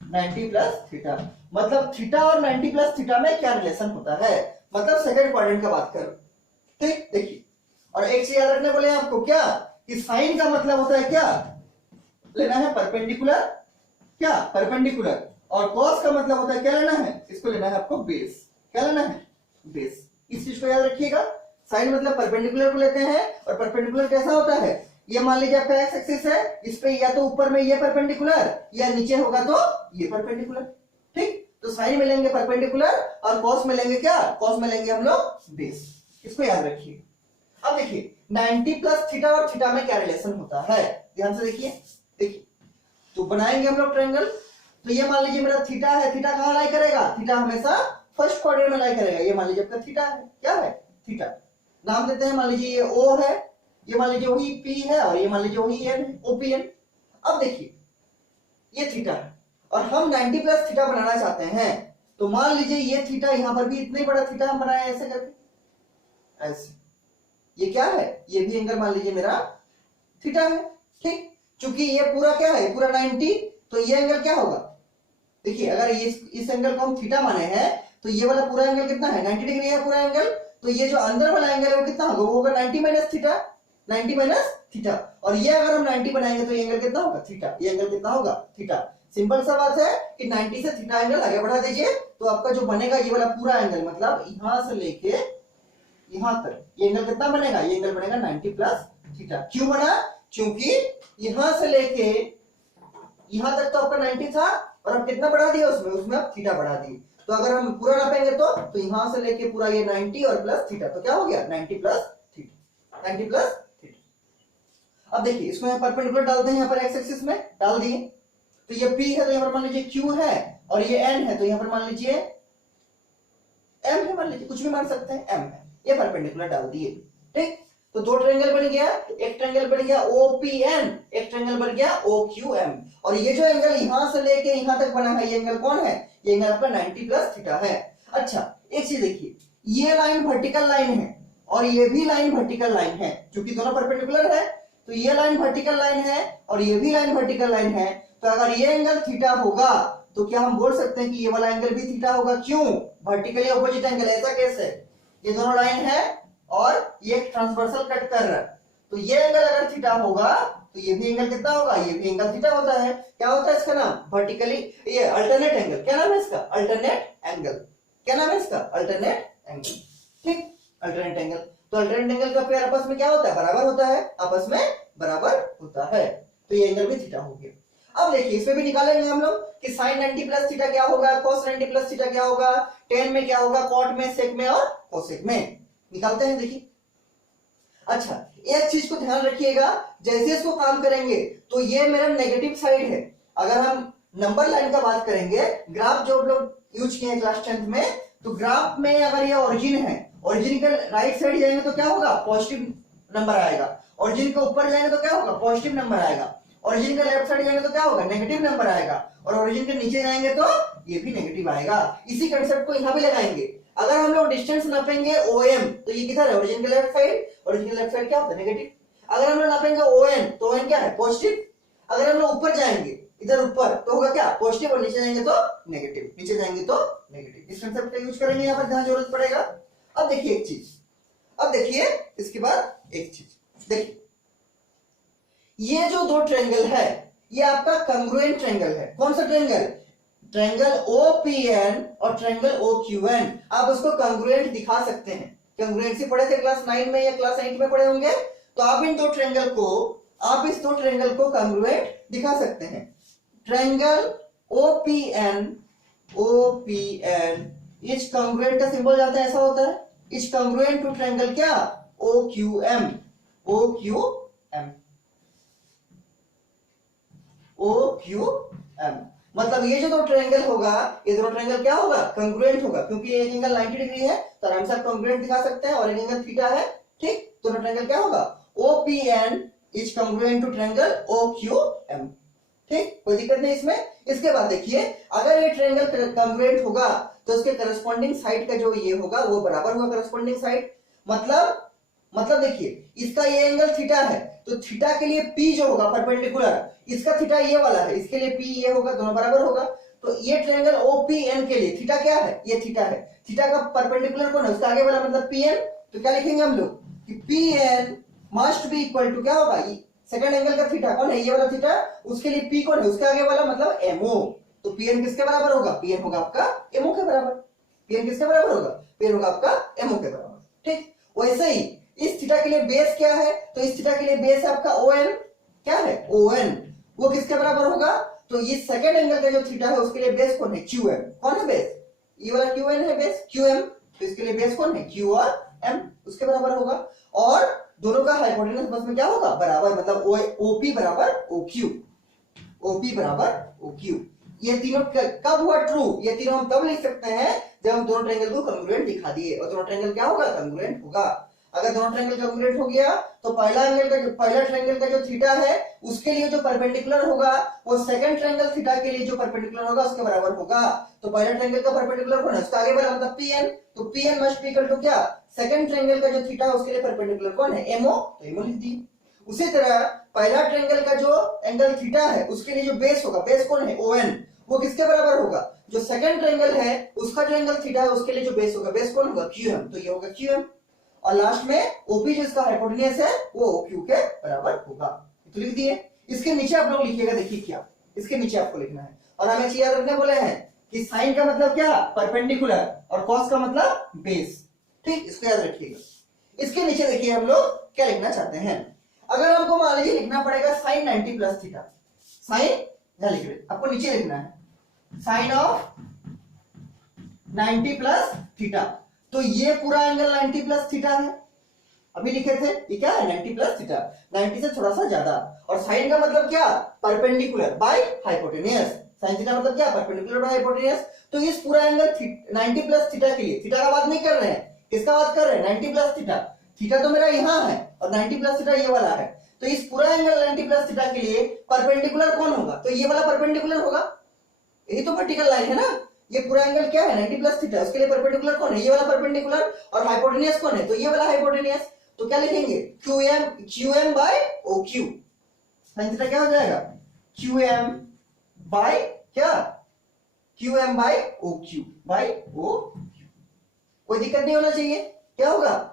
90 plus theta मतलब थीटा और 90 प्लस थीटा में क्या रिलेशन होता है, मतलब सेकंड क्वाड्रेंट का बात करो, ठीक। देखिए और एक चीज याद रखने बोले आपको क्या, कि साइन का मतलब होता है क्या, लेना है परपेंडिकुलर, क्या परपेंडिकुलर, और कॉस का मतलब होता है क्या लेना है, इसको लेना है आपको बेस, क्या लेना है बेस। इस चीज को याद रखिएगा, साइन मतलब परपेंडिकुलर को लेते हैं और परपेंडिकुलर कैसा होता है, ये मान लीजिए आपका एक्स एक्सिस है, इस पे या तो ऊपर में ये परपेंडिकुलर या नीचे होगा तो ये परपेंडिकुलर, ठीक। तो साइन में लेंगे परपेंडिकुलर और कॉस में लेंगे क्या, कॉस में लेंगे हम लोग बेस, इसको याद रखिए। अब देखिए 90 प्लस थीटा और थीटा में क्या रिलेशन होता है, ध्यान से देखिए। देखिए तो बनाएंगे हम लोग ट्रायंगल, तो ये मान लीजिए मेरा थीटा है, थीटा कहां लाई करेगा, थीटा हमेशा फर्स्ट क्वाड्रेंट में लाई करेगा। ये मान लीजिए आपका थीटा है, क्या है थीटा, नाम देते हैं, मान लीजिए ये ओ है, ये मान लीजिए वही P है और ये मान लीजिए वही N है, OPN। अब देखिए ये थीटा है और हम 90 प्लस थीटा बनाना चाहते हैं, तो मान लीजिए ये थीटा यहां पर भी इतना ही बड़ा थीटा हम बनाए ऐसे करके, ऐसे। ये क्या है, ये भी एंगल मान लीजिए मेरा थीटा है, ठीक। चूंकि ये पूरा क्या है, पूरा 90, तो ये एंगल क्या होगा, देखिए अगर इस एंगल को हम थीटा माने हैं तो ये वाला पूरा एंगल कितना है, 90 डिग्री है पूरा एंगल। तो ये जो अंदर वाला एंगल है वो कितना होगा, वो होगा 90 माइनस थीटा, 90 माइनस थीटा। और ये अगर हम 90 बनाएंगे तो ये एंगल कितना होगा, थीटा। ये एंगल कितना होगा, थीटा। सिंपल सा बात है कि 90 से थीटा एंगल आगे बढ़ा दीजिए तो आपका जो बनेगा ये वाला पूरा एंगल, मतलब यहां से लेके यहां तक ये एंगल कितना बनेगा, ये एंगल बनेगा 90 प्लस थीटा। क्यों बना, क्योंकि यहां से लेके यहां तक तो आपका 90 था और अब कितना बढ़ा दिया उसमें आप थीटा बढ़ा दिए। तो अगर हम पूरा नापेंगे तो यहां से लेके पूरा ये 90 और प्लस थीटा, तो क्या हो गया 90 प्लस थीटा, 90 प्लस थीटा। अब देखिए इसमें परपेंडिकुलर डालते हैं, यहां पर एक्स एक्सिस में डाल दिए, तो ये P है तो यहां पर मान लीजिए Q है और ये N है तो यहां पर मान लीजिए M है, मान लीजिए कुछ भी मान सकते हैं, M है। ये परपेंडिकुलर डाल दिए, ठीक। तो दो ट्रायंगल बन गया, एक ट्रायंगल बन गया OPN, एक ट्रायंगल बन गया OQM। और ये जो एंगल यहां से लेके यहां तक बना है ये एंगल कौन है, ये एंगल आपका 90 प्लस थीटा है। अच्छा एक चीज देखिए, ये लाइन वर्टिकल लाइन है और ये भी लाइन वर्टिकल लाइन है, क्योंकि दोनों परपेंडिकुलर है। तो ये लाइन वर्टिकल लाइन है और ये भी लाइन वर्टिकल लाइन है। तो अगर ये एंगल थीटा होगा तो क्या हम बोल सकते हैं कि ये वाला एंगल भी थीटा होगा, क्यों, वर्टिकली ऑपोजिट एंगल। ऐसा कैसे, ये दोनों लाइन है और ये ट्रांसवर्सल कट कर रहा है, तो ये एंगल अगर थीटा होगा तो ये भी एंगल कितना होगा, ये भी एंगल थीटा होता है। क्या होता है इसका नाम, वर्टिकली, ये अल्टरनेट एंगल। क्या नाम है इसका, अल्टरनेट एंगल। क्या नाम है इसका, अल्टरनेट एंगल, ठीक, अल्टरनेट एंगल। तो अल्टरनेट एंगल का पेयर आपस में क्या होता है, बराबर होता है, आपस में बराबर होता है। तो ये एंगल भी थीटा हो गया। अब देखिए इसमें भी निकालेंगे हम लोग कि साइन 90 प्लस थीटा क्या होगा, cos 90 प्लस थीटा क्या होगा, tan में क्या होगा, cot में, sec में और cosec में। निकालते हैं, देखिए। अच्छा एक चीज को ध्यान रखिएगा, जैसे इसको काम करेंगे तो ये मेरा नेगेटिव साइड है। अगर हम नंबर लाइन का बात करेंगे, ग्राफ जो हम लोग यूज किए क्लास 10th में, तो ग्राफ में अगर ये ओरिजिन है, ओरिजिन के राइट साइड जाएंगे तो क्या होगा, पॉजिटिव नंबर आएगा। ओरिजिन के ऊपर जाएंगे तो क्या होगा, पॉजिटिव नंबर आएगा। ओरिजिन के लेफ्ट साइड जाएंगे तो क्या होगा, नेगेटिव नंबर आएगा। और ओरिजिन के नीचे जाएंगे तो ये भी नेगेटिव आएगा। इसी कंसेप्ट को यहां भी लगाएंगे। अगर हम लोग डिस्टेंस नापेंगे OM, तो ये किधर है, ओरिजिन के लेफ्ट साइड, ओरिजिन के लेफ्ट साइड क्या होता है, नेगेटिव। अगर हम लोग नापेंगे ON, तो ON क्या है, पॉजिटिव। अगर हम लोग ऊपर जाएंगे इधर ऊपर तो होगा क्या, पॉजिटिव, और नीचे जाएंगे तो नेगेटिव, नीचे जाएंगे तो नेगेटिव। इस कंसेप्ट का यूज करेंगे, यहाँ पर ध्यान जरूरत पड़ेगा। अब देखिए एक चीज, अब देखिए इसके बाद एक चीज, देखिए ये जो दो ट्रायंगल है ये आपका कंग्रुएंट ट्रायंगल है। कौन सा ट्रायंगल, ट्रायंगल OPN और ट्रायंगल OQN। आप उसको कंग्रुएंट दिखा सकते हैं। कंग्रुएंसी पढ़े थे क्लास 9 में या क्लास 8 में पढ़े होंगे। तो आप इन दो ट्रायंगल को, आप इस दो ट्रायंगल को कंग्रुएंट दिखा सकते हैं। ट्रायंगल OPN इज कंग्रुएंट का सिंबल जाता है, ऐसा होता है, इज कंग्रुएंट टू ट्रायंगल क्या, OQM। मतलब ये जो दो ट्रायंगल होगा, ये दोनों ट्रायंगल क्या होगा, कंग्रुएंट होगा, क्योंकि एक एंगल 90 डिग्री है तो आराम से आप कंग्रुएंट दिखा सकते हैं, और एक एंगल थीटा है, ठीक। दोनों ट्रायंगल क्या होगा, OPN is congruent to triangle OQM, ठीक, कोई दिक्कत नहीं इसमें। इसके बाद देखिए अगर ये ट्रायंगल कंग्रुएंट होगा तो उसके करस्पॉन्डिंग साइड का जो ये होगा वो बराबर होगा करस्पॉन्डिंग साइड। मतलब देखिए इसका ये एंगल थीटा है तो थीटा के लिए P जो होगा परपेंडिकुलर, इसका थीटा ये वाला है, इसके लिए P ये होगा, दोनों बराबर होगा। तो ये ट्रायंगल OPN के लिए थीटा क्या है, ये थीटा है, थीटा का परपेंडिकुलर कौन है, उसका आगे वाला मतलब PN। तो क्या लिखेंगे हम लोग कि PN must be equal to क्या होगा, सेकंड एंगल का थीटा कौन है, ये वाला थीटा, उसके लिए P कौन है, उसके आगे वाला मतलब MO। तो PN किसके बराबर होगा, PN होगा आपका MO के बराबर। PN किसके बराबर होगा, PN होगा आपका MO के बराबर, ठीक। वैसे ही इस थीटा के लिए बेस क्या है, तो इस थीटा के लिए बेस आपका ON क्या है, ON, वो किसके बराबर होगा, तो ये सेकंड एंगल का जो थीटा है उसके लिए बेस कौन है, QM। कौन है बेस, ये वाला QN है बेस, QM। तो इसके लिए बेस कौन है, Q और M, उसके बराबर होगा। और दोनों का हाइपोटेनस बस में क्या होगा, बराबर, मतलब OP बराबर OQ, OP बराबर OQ। ये तीनों कब हुआ ट्रू, ये तीनों हम तब लिख सकते हैं जब हम दोनों ट्रायंगल को कंग्रुएंट दिखा दिए, और दोनों ट्रायंगल क्या होगा, कंग्रुएंट होगा। अगर दोनों ट्रायंगल कैलकुलेट हो गया तो पहला ट्रायंगल का जो थीटा है उसके लिए जो परपेंडिकुलर होगा वो सेकंड ट्रायंगल थीटा के लिए जो परपेंडिकुलर होगा उसके बराबर होगा। तो पहला ट्रायंगल का परपेंडिकुलर कौन है, उसका आगे वाला मतलब Pn, तो Pn must be equal to क्या, सेकंड ट्रायंगल का जो थीटा है उसके लिए परपेंडिकुलर कौन है, MO, तो MO लिख दी। उसी तरह पहला ट्रायंगल का जो एंगल थीटा है उसके लिए जो बेस होगा, बेस कौन है, ON, वो किसके बराबर होगा, जो सेकंड ट्रायंगल है उसका जो एंगल थीटा है उसके लिए जो बेस होगा, बेस कौन होगा, QM, तो ये होगा QM। और लास्ट में OP जो इसका हाइपोटेन्यूज है वो OQ के बराबर होगा, तो लिख दिए। इसके नीचे आप लोग लिखिएगा, देखिए क्या इसके नीचे आपको लिखना है। और हमें चीज याद रखने बोले हैं कि साइन का मतलब क्या, परपेंडिकुलर, और कॉस का मतलब बेस, ठीक, इसको याद रखिएगा। इसके नीचे देखिए हम लोग क्या लिखना चाहते हैं। अगर हमको मान लीजिए लिखना पड़ेगा साइन 90 प्लस थीटा, साइन यहां लिख रहे, आपको नीचे लिखना है साइन ऑफ 90 प्लस थीटा, तो ये पूरा एंगल 90 प्लस थीटा है, अभी लिखे थे, ये क्या है 90 प्लस थीटा, 90 से थोड़ा सा ज्यादा। और साइन का मतलब क्या, perpendicular by hypotenuse, sine theta मतलब क्या, परपेंडिकुलर बाय हाइपोटेन्यूज। तो इस पूरा एंगल 90 प्लस थीटा के लिए, थीटा का बात नहीं कर रहे हैं, किसका बात कर रहे हैं, 90 प्लस थीटा, थीटा तो मेरा यहां है और 90 प्लस थीटा ये वाला है, तो इस पूरा एंगल 90 प्लस थीटा के लिए परपेंडिकुलर कौन होगा, तो ये वाला परपेंडिकुलर होगा, यही तो वर्टिकल लाइन है ना, ये पूरा एंगल क्या है 90 प्लस थीटा, उसके लिए परपेंडिकुलर कौन है, ये वाला परपेंडिकुलर, और हाइपोटेन्यूज कौन है, तो ये वाला हाइपोटेन्यूज। तो क्या लिखेंगे, QM by OQ, sine theta क्या हो जाएगा, QM बाय क्या, QM by OQ by OQ, कोई दिक्कत नहीं होना चाहिए। क्या होगा,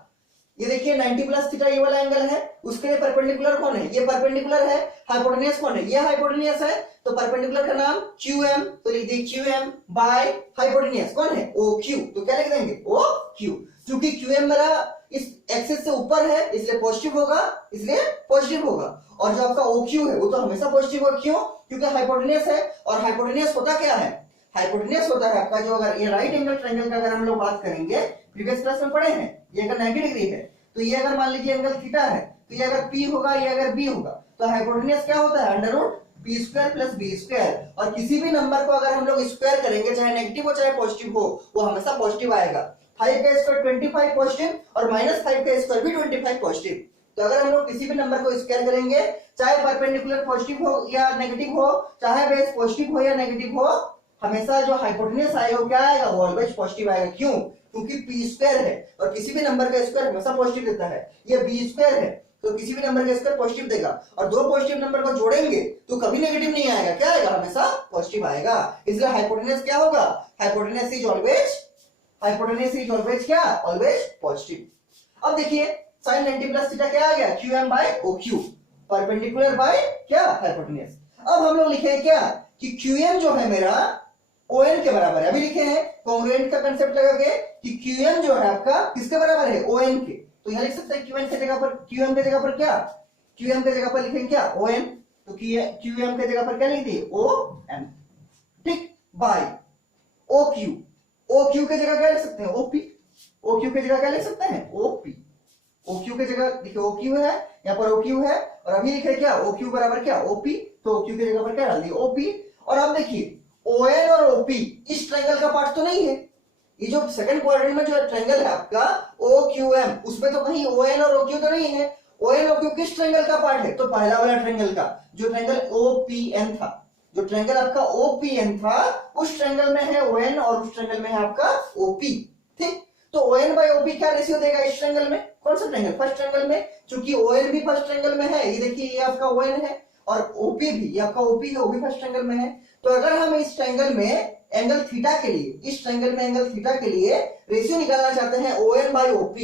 ये देखिए 90 प्लस थीटा ये वाला एंगल है, उसके लिए परपेंडिकुलर कौन है, ये परपेंडिकुलर है, हाइपोटेन्यूज कौन है, ये हाइपोटेन्यूज है, तो परपेंडिकुलर का नाम QM, तो लिख दिए QM बाय हाइपोटेन्यूज कौन है, OQ, तो क्या लिख देंगे OQ। क्योंकि QM मेरा इस एक्सिस से ऊपर है इसलिए पॉजिटिव होगा, इसलिए पॉजिटिव होगा, और जो आपका OQ है वो तो हमेशा पॉजिटिव होगा, क्यों, क्योंकि हाइपोटेन्यूज है, और हाइपोटेन्यूज होता क्या है, हाइपोटेन्यूज होता है आपका जो, अगर ये राइट एंगल ट्रायंगल का अगर हम लोग बात करेंगे, प्रीवियस क्लास में पढ़े हैं, ये अगर 90 डिग्री है तो ये अगर मान लीजिए एंगल थीटा है, तो ये अगर P होगा, ये अगर B होगा, तो हाइपोटेन्यूज क्या होता है, under root P square plus B square, और किसी भी नंबर को अगर हम लोग स्क्वायर करेंगे, चाहे नेगेटिव हो चाहे पॉजिटिव हो, वो हमेशा पॉजिटिव आएगा। 5 का स्क्वायर 25 पॉजिटिव, और -5 का स्क्वायर भी 25 पॉजिटिव। तो अगर हम लोग किसी भी नंबर को स्क्वायर करेंगे, चाहे परपेंडिकुलर पॉजिटिव हो या नेगेटिव हो, चाहे बेस पॉजिटिव हो या नेगेटिव हो, हमेशा जो हाइपोटेन्यूज आएगा वो क्या आएगा, वो ऑलवेज पॉजिटिव आएगा। क्यों, क्योंकि P स्क्वायर है, और किसी भी नंबर का स्क्वायर हमेशा पॉजिटिव देता है, ये B स्क्वायर है तो किसी भी नंबर का स्क्वायर पॉजिटिव देगा, और दो पॉजिटिव नंबर को जोड़ेंगे तो कभी नेगेटिव नहीं आएगा, क्या आएगा, हमेशा पॉजिटिव आएगा। इसलिए हाइपोटेन्यूज क्या होगा, हाइपोटेन्यूज इज ऑलवेज क्या, ऑलवेज पॉजिटिव। अब देखिए sin 90 प्लस थीटा क्या आ गया, QM by OQ, perpendicular by क्या, हाइपोटेन्यूज। अब हम लोग लिखे क्या कि QM जो है मेरा ON के बराबर है, अभी लिखे हैं कॉन्ग्रुएंट का कंसेप्ट लगा के कि QM जो है आपका किसके बराबर है, ON के, तो यहां लिख सकते हैं QM के जगह पर, QM के जगह पर क्या, QM के जगह पर लिखेंगे क्या, ON, तो QM के जगह पर क्या लिख दिए, ON, ठीक, बाय OQ, OQ के जगह क्या लिख सकते हैं, OP, OQ के जगह क्या लिख सकते हैं, OP, OQ के जगह देखिए OQ है, यहाँ पर OQ है, और अभी लिखे क्या, OQ बराबर क्या, OP, तो OQ के जगह पर क्या डाल दिए, OP। और अब देखिए ON और OP इस ट्रायंगल का पार्ट तो नहीं है, ये जो सेकंड क्वाड्रेंट में जो ट्रायंगल है आपका OQM, उसमें तो कहीं ON और OQ तो नहीं है, ON और OQ किस ट्रायंगल का पार्ट है, तो पहला वाला ट्रायंगल का, जो ट्रायंगल OPN था, जो ट्रायंगल आपका OPN था उस ट्रायंगल में है ON और उस ट्रायंगल में है आपका OP, ठीक। तो ON बाय OP क्या रेशियो देगा इस ट्रायंगल में, कौन सा ट्रायंगल, फर्स्ट ट्रायंगल में, क्योंकि ON भी फर्स्ट ट्रायंगल में है, ये देखिए ये आपका ON है, और OP भी, ये आपका OP है, वो भी फर्स्ट ट्रायंगल में है। तो अगर हम इस ट्रायंगल में एंगल थीटा के लिए, इस ट्रायंगल में एंगल थीटा के लिए रेशियो निकालना चाहते हैं ON बाय OP,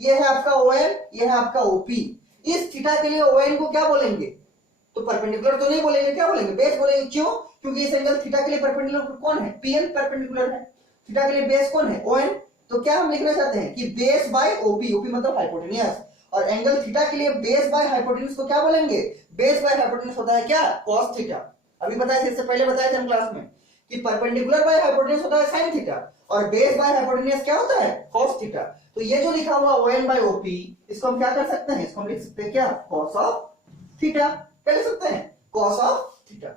ये है आपका ON, ये है आपका OP, इस थीटा के लिए ON को क्या बोलेंगे, तो परपेंडिकुलर तो नहीं बोलेंगे, क्या बोलेंगे, बेस बोलेंगे। क्यों, क्योंकि इस एंगल थीटा के लिए परपेंडिकुलर कौन है, PN परपेंडिकुलर है, थीटा के लिए बेस कौन है, ON। तो क्या हम लिखना चाहते हैं कि बेस बाय OP, OP मतलब हाइपोटेन्यूज, और एंगल थीटा के लिए बेस बाय हाइपोटेन्यूज को क्या बोलेंगे, बेस बाय हाइपोटेन्यूज होता है क्या, cos थीटा। अभी बताया था, इससे पहले बताया था हम क्लास में कि परपेंडिकुलर बाय हाइपोटेन्यूज होता है sin थीटा, और बेस बाय हाइपोटेन्यूज क्या होता है, cos थीटा। तो ये जो लिखा हुआ ON बाय OP, इसको हम क्या कर सकते हैं, इसको हम लिख सकते हैं क्या, cos ऑफ थीटा, क्या लिख सकते हैं, cos ऑफ थीटा।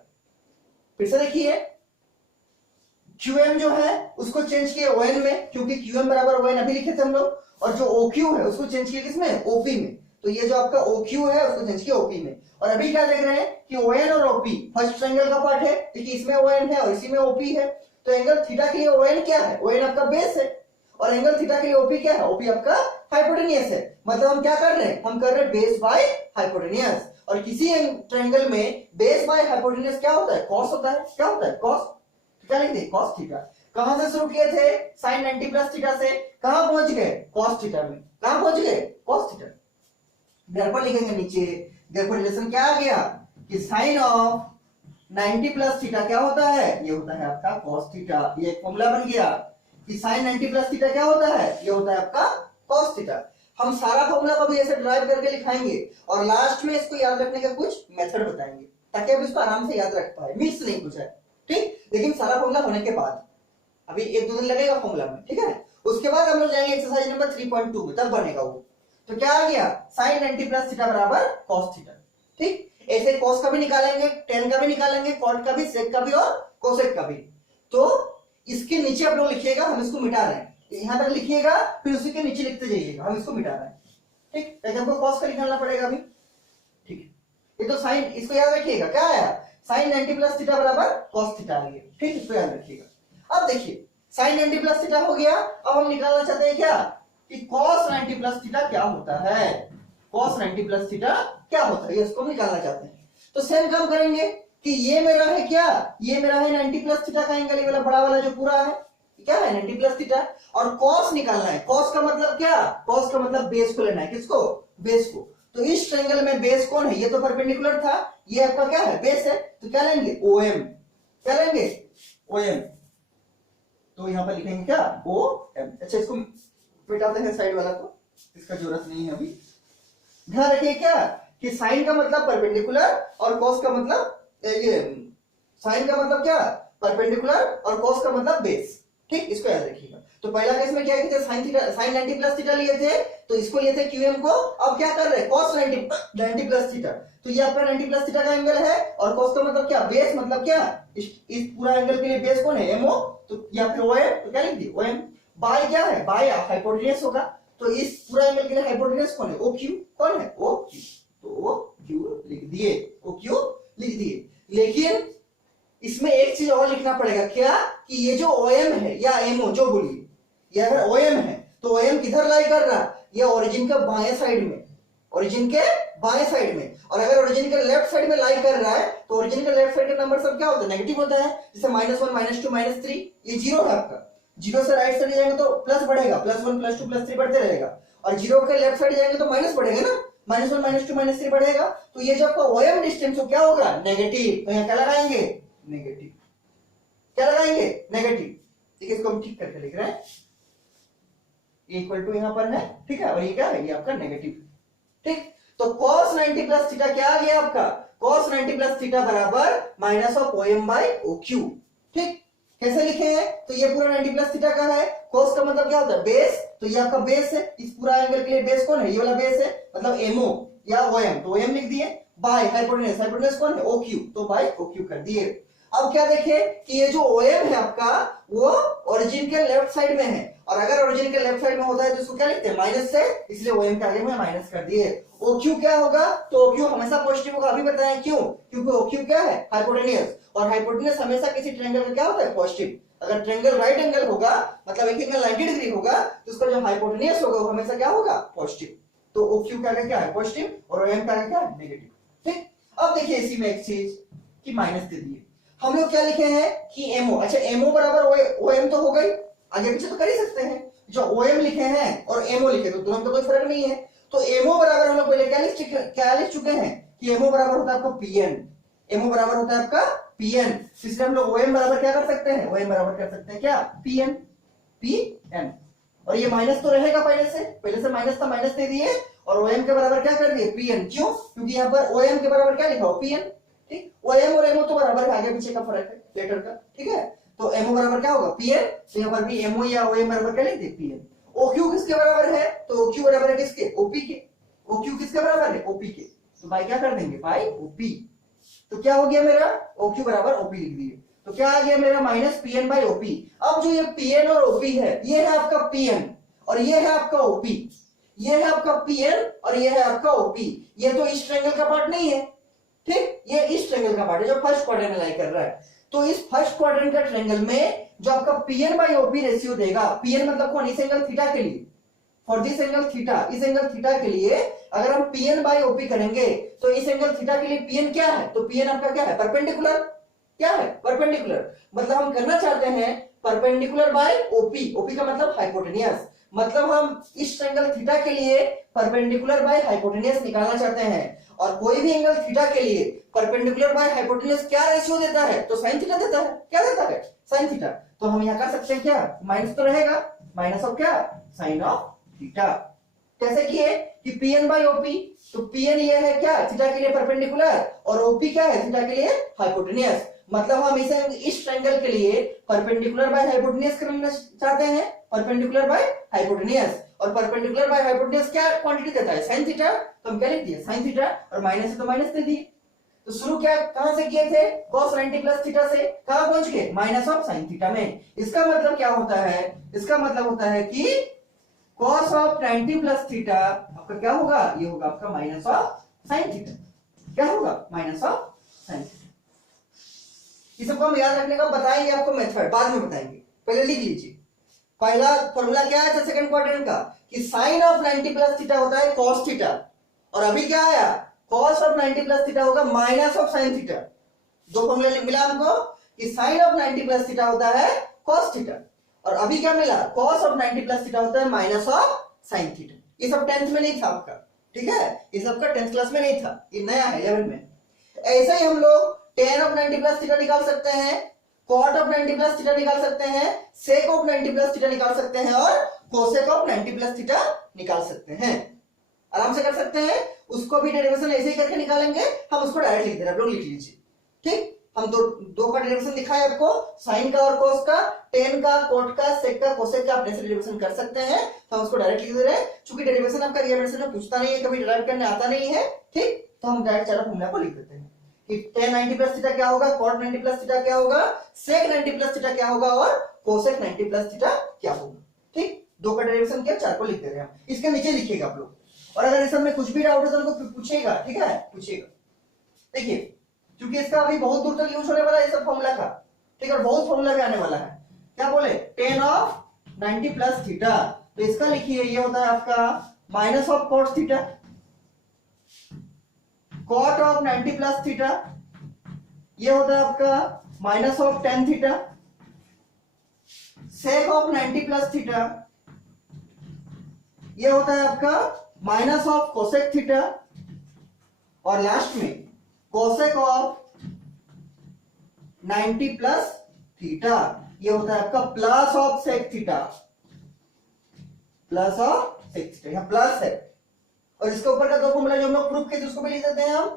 फिर से देखिए QM जो है उसको चेंज किया ON में, क्योंकि QM बराबर ON अभी लिखे थे हम लोग, और जो OQ है उसको चेंज किया किसमें, OP में। तो ये जो आपका OQ है उसको चेंज किया OP में। और अभी क्या देख रहे हैं कि ON और OP फर्स्ट ट्रायंगल का पार्ट है, क्योंकि इसमें ON है और इसी में OP है। तो एंगल थीटा के लिए ON क्या है, ON आपका बेस है, और एंगल थीटा के लिए OP क्या है, OP आपका हाइपोटेनियस है। मतलब हम क्या कर रहे हैं, हम कर रहे हैं बेस बाय हाइपोटेनियस। और किसी ट्रायंगल में बेस बाय हाइपोटेनियस क्या होता है, कॉस होता है। क्या होता है, कॉस। क्या लिखते हैं, कॉस थीटा। कहां से शुरू किए थे, sin 90 प्लस थीटा से, कहां पहुंच गए, कॉस थीटा में। कहां पहुंच गए, कॉस थीटा। घर पर लिखेंगे नीचे, घर पर रिलेशन क्या आ गया कि sin ऑफ 90 प्लस थीटा क्या होता है, ये होता है आपका cos थीटा। ये एक फॉर्मूला बन गया कि sin 90 प्लस थीटा क्या होता है, ये होता है आपका cos थीटा। हम सारा फॉर्मूला को भी ऐसे ड्राइव करके लिखाएंगे और लास्ट में इसको याद रखने का कुछ मेथड बताएंगे, ताकि आप इसको आराम से याद रख पाए, मिस नहीं हो जाए, ठीक। लेकिन सारा फॉर्मूला होने के बाद, अभी 1-2 दिन लगेगा फॉर्मूला में, ठीक है। उसके बाद हम लोग जाएंगे एक्सरसाइज नंबर 3.2 में, तब बनेगा वो। तो क्या आ गया, sin 90 प्लस थीटा बराबर cos थीटा, ठीक। ऐसे cos का भी निकालेंगे, tan का भी निकालेंगे, cot का भी, sec का भी और cosec का भी। तो इसके नीचे आप लोग लिखिएगा, हम इसको मिटा रहे हैं, यहां तक लिखिएगा, फिर उसी के नीचे लिखते जाइएगा, हम इसको मिटा रहे हैं, ठीक। ताकि हमको cos का निकालना पड़ेगा अभी, ठीक है। ये तो sin, इसको याद रखिएगा, क्या आया, sin 90 प्लस थीटा बराबर cos थीटा आ गया, ठीक। इसको याद रखिएगा। अब देखिए sin 90 प्लस थीटा हो गया। अब हम निकालना चाहते हैं क्या कि cos 90 प्लस थीटा क्या होता है, cos 90 प्लस थीटा क्या होता है, ये इसको निकालना चाहते हैं। तो सेम काम करेंगे कि ये मेरा है क्या, ये मेरा है 90 प्लस थीटा का एंगल, ये वाला बड़ा वाला जो पूरा है क्या है 90 प्लस थीटा, और cos निकालना है। cos का मतलब क्या, cos का मतलब बेस को लेना है, किसको, बेस को। तो इस ट्रायंगल में बेस कौन है, ये तो परपेंडिकुलर था, ये आपका क्या है, बेस है। तो क्या लेंगे, OM। क्या लेंगे, OM। तो यहां पर लिखेंगे क्या, OM। अच्छा, इसको मिटाते हैं साइड वाला को, इसका जरूरत नहीं है अभी। ध्यान रखिए क्या कि साइन का मतलब परपेंडिकुलर और cos का मतलब, ये साइन का मतलब क्या, परपेंडिकुलर, और cos का मतलब बेस, ठीक। इसको याद रखिएगा। तो पहला केस में क्या किए थे, sin theta, sin 90 plus theta लिए थे, तो इसको लिए थे QM को। अब क्या कर रहे हैं, cos 90 प्लस थीटा। तो ये आपका 90 प्लस थीटा का एंगल है, और cos का मतलब क्या, बेस, मतलब क्या, इस पूरा एंगल के लिए बेस कौन है, MO। तो या फिर OM, तो क्या लिख दिए, OM। बाय क्या है, बाय हाइपोटेन्यूज होगा। तो इस पूरा एंगल के लिए हाइपोटेन्यूज कौन है, OQ। कौन है, OQ। तो OQ लिख दिए, OQ लिख दिए। लेकिन इसमें एक चीज और लिखना पड़ेगा, क्या कि ये जो OM है या MO जो बोलिए, ये अगर OM है तो OM किधर लाई कर रहा है, ये ओरिजिन के बाएं साइड में, ओरिजिन के बाएं साइड में। और अगर ओरिजिन के लेफ्ट साइड में लाई कर रहा है तो ओरिजिन के लेफ्ट साइड का नंबर सब क्या होता है, नेगेटिव होता है। जैसे -1 -2 -3, ये 0 है आपका। 0 से राइट साइड जाएंगे तो प्लस बढ़ेगा, +1 +2 +3 बढ़ते रहेगा। और 0 के लेफ्ट साइड जाएंगे तो माइनस बढ़ेगा ना, -1 -2 -3 बढ़ेगा। तो ये जो आपका OM डिस्टेंस हो क्या होगा, नेगेटिव। तो यहाँ क्या लगाएंगे, नेगेटिव। क्या लगाएंगे, नेगेटिव। ठीक है, इसको हम ठीक करके लिख रहे हैं, इक्वल टू यहां पर है, ठीक है। और ये क्या है, ये आपका नेगेटिव, ठीक। तो cos 90 प्लस थीटा क्या आ गया आपका, cos 90 प्लस थीटा बराबर minus of OM by OQ, ठीक। कैसे लिखे हैं, तो ये पूरा 90 प्लस थीटा का है, cos का मतलब क्या होता है, बेस। तो ये आपका बेस है, इस पूरा एंगल के लिए बेस कौन है, ये वाला बेस है, मतलब MO या OM। तो OM लिख दिए, बाय हाइपोटेन्यूज, हाइपोटेन्यूज कौन है, OQ। तो बाय OQ कर दिए। अब क्या देखें कि ये जो OM है आपका, वो ओरिजिन के लेफ्ट साइड में है, और अगर ओरिजिन के लेफ्ट साइड में होता है तो इसको क्या लिखते हैं, माइनस से, इसलिए OM के आगे में माइनस कर दिए। OQ क्या होगा, तो OQ हमेशा पॉजिटिव होगा, अभी बताएं क्यों, क्योंकि OQ क्या है, हाइपोटेन्यूज, और हाइपोटेन्यूज हमेशा किसी ट्रायंगल का क्या होता है, पॉजिटिव। अगर ट्रायंगल राइट एंगल होगा, मतलब एक एंगल 90 डिग्री होगा, तो उसका जो हाइपोटेन्यूज होगा वो हमेशा क्या होगा, पॉजिटिव। तो OQ का आगे क्या है, पॉजिटिव, और OM का आगे क्या है, नेगेटिव, ठीक। अब देखिए इसी में एक चीज कि माइनस दे दिए, हम लोग क्या लिखे हैं कि MO। अच्छा, MO बराबर OM तो हो गई, आगे पीछे तो कर ही सकते हैं। जो OM लिखे हैं और MO लिखे तो तुरंत तो कोई फर्क नहीं है। तो MO बराबर हम लोग पहले क्या लिख चुके हैं कि MO बराबर होता है आपका PN। MO बराबर होता है आपका PN, इसलिए हम लोग OM बराबर क्या कर सकते हैं, OM बराबर कर सकते हैं क्या, PN। और ये माइनस तो रहेगा, पहले से माइनस था, माइनस दे दिए, और OM के बराबर क्या कर दिए, PN। क्यों, क्योंकि यहाँ पर OM के बराबर क्या लिखा हो, PN, ठीक। OM और MO तो बराबर है, आगे पीछे का फर्क है लेटर का, ठीक है। तो MO बराबर क्या होगा, PN। तो यहाँ पर भी MO या OM बराबर क्या लिख दे, PN। OQ किसके बराबर है, तो OQ बराबर है किसके, OP के। OQ किसके बराबर है, OP के। तो बाय क्या कर देंगे, बाय OP। तो क्या हो गया मेरा, OQ बराबर OP लिख दिए। तो क्या आ गया मेरा minus P N by OP. अब जो ये पी एन और ओपी है, ये है आपका पी एन और ये है आपका ओपी, ये है आपका पी एन और ये है आपका ओपी। ये तो इस ट्रायंगल का पार्ट नहीं है, ठीक, ये इस ट्रायंगल का पार्ट है जो फर्स्ट क्वाड्रेंट में लाई कर रहा है। तो इस फर्स्ट क्वाड्रेंट का ट्रायंगल में जो आपका P N by OP ratio देगा, पी एन मतलब कौन, इस एंगल थीटा के लिए, फॉर दिस एंगल थीटा, इस एंगल थीटा के लिए अगर हम पी एन बाई ओपी करेंगे तो इस एंगल थीटा के लिए पी एन क्या है, तो पी एन आपका क्या है, परपेंडिकुलर, क्या है, परपेंडिकुलर। मतलब हम करना चाहते हैं परपेंडिकुलर बाय ओपी, ओपी का मतलब हाइपोटेनियस, मतलब हम इस ट्रायंगल थीटा के लिए परपेंडिकुलर बाय हाइपोटेनियस निकालना चाहते हैं। और कोई भी एंगल थीटा के लिए परपेंडिकुलर बाय हाइपोटेनियस क्या रेशियो देता है, तो साइन थीटा देता है, क्या देता है, साइन थीटा। तो हम यहां कर सकते हैं क्या, माइनस तो रहेगा, माइनस ऑफ क्या, साइन ऑफ थीटा। कैसे किए कि पी एन बाई ओपी, तो पी एन ये है क्या, थीटा के लिए परपेंडिकुलर और ओपी क्या है, थीटा के लिए हाइपोटेनियस। मतलब हम इसे इस ट्रायंगल के लिए परपेंडिकुलर बाय हाइपोटेनियस करना चाहते हैं, परपेंडिकुलर बाय हाइपोटेनियस, और परपेंडिकुलर बाय हाइपोटेनियस क्या क्वांटिटी देता है, sin थीटा। तो हम क्या लिख दिए, sin थीटा, और माइनस है तो माइनस दे दिए। तो शुरू क्या कहां से किए थे, cos 90 प्लस थीटा से, कहां पहुंच गए, माइनस ऑफ sin थीटा में। इसका मतलब क्या होता है, इसका मतलब होता है कि cos ऑफ 90 प्लस थीटा आपका क्या होगा, ये होगा आपका माइनस ऑफ sin थीटा, क्या होगा, माइनस ऑफ sin थीटा। ये सबको हम याद रखने का बताएंगे आपको, मेथड बाद में बताएंगे, पहले लिख लीजिए। पहला फॉर्मूला क्या है सेकंड क्वाड्रेंट का, कि sin ऑफ 90 प्लस थीटा होता है cos थीटा, और अभी क्या आया, cos ऑफ 90 प्लस थीटा होगा माइनस ऑफ sin थीटा। दो फॉर्मूला मिला हमको कि sin ऑफ 90 प्लस थीटा होता है cos थीटा, और अभी क्या मिला, cos ऑफ 90 प्लस थीटा होता है माइनस ऑफ sin थीटा। ये सब 10th में नहीं था आपका, ठीक है, ये सबका 10th क्लास में नहीं था, ये नया है 11 में। ऐसे ही हम लोग tan ऑफ 90 प्लस थीटा निकाल सकते हैं, cot ऑफ 90 प्लस थीटा निकाल सकते हैं, sec ऑफ 90 प्लस थीटा निकाल सकते हैं, और cosec ऑफ 90 प्लस थीटा निकाल सकते हैं, आराम से कर सकते हैं। उसको भी डेरिवेशन ऐसे ही करके निकालेंगे, हम उसको डायरेक्ट लिख दे रहे हैं, आप लोग लिख लीजिए, ठीक। हम दो का डेरिवेशन दिखाए आपको, साइन का और cos का, tan का, cot का, sec का, cosec का, आप ऐसे डेरिवेशन कर सकते हैं, तो हम उसको डायरेक्ट लिख दे रहे हैं। चूंकि डेरिवेशन आपका रिएक्शन में पूछता नहीं है, कभी डिराइव करने आता नहीं है, ठीक, तो हम डायरेक्ट चारों फॉर्मूला को लिख देते हैं कि tan 90 प्लस थीटा क्या होगा, cot 90 प्लस थीटा क्या होगा, sec 90 प्लस थीटा क्या होगा, और cosec 90 प्लस थीटा क्या होगा, ठीक। दो का डेरिवेशन किया, चार को लिख दे रहे हैं, इसके नीचे लिखिएगा आप लोग, और अगर इस सब में कुछ भी डाउट है तो उनको पूछेगा, ठीक है, पूछेगा। देखिए क्योंकि इसका अभी बहुत दूर तक यूज होने वाला है ये सब फॉर्मूला का, ठीक है, और बहुत फॉर्मूला भी आने वाला है। क्या बोले, tan ऑफ 90 प्लस थीटा, तो इसका लिखिए, ये होता है आपका minus of cot theta, cot of 90 plus theta ये होता है आपका minus of tan theta, sec of 90 plus theta ये होता है आपका माइनस ऑफ cosec थीटा, और लास्ट में cosec ऑफ 90 प्लस थीटा ये होता है आपका plus of sec theta, plus of sec theta, यहां प्लस है। और इसके ऊपर का दो फॉर्मूला जो हम लोग प्रूफ किए थे उसको भी लिख देते हैं हम।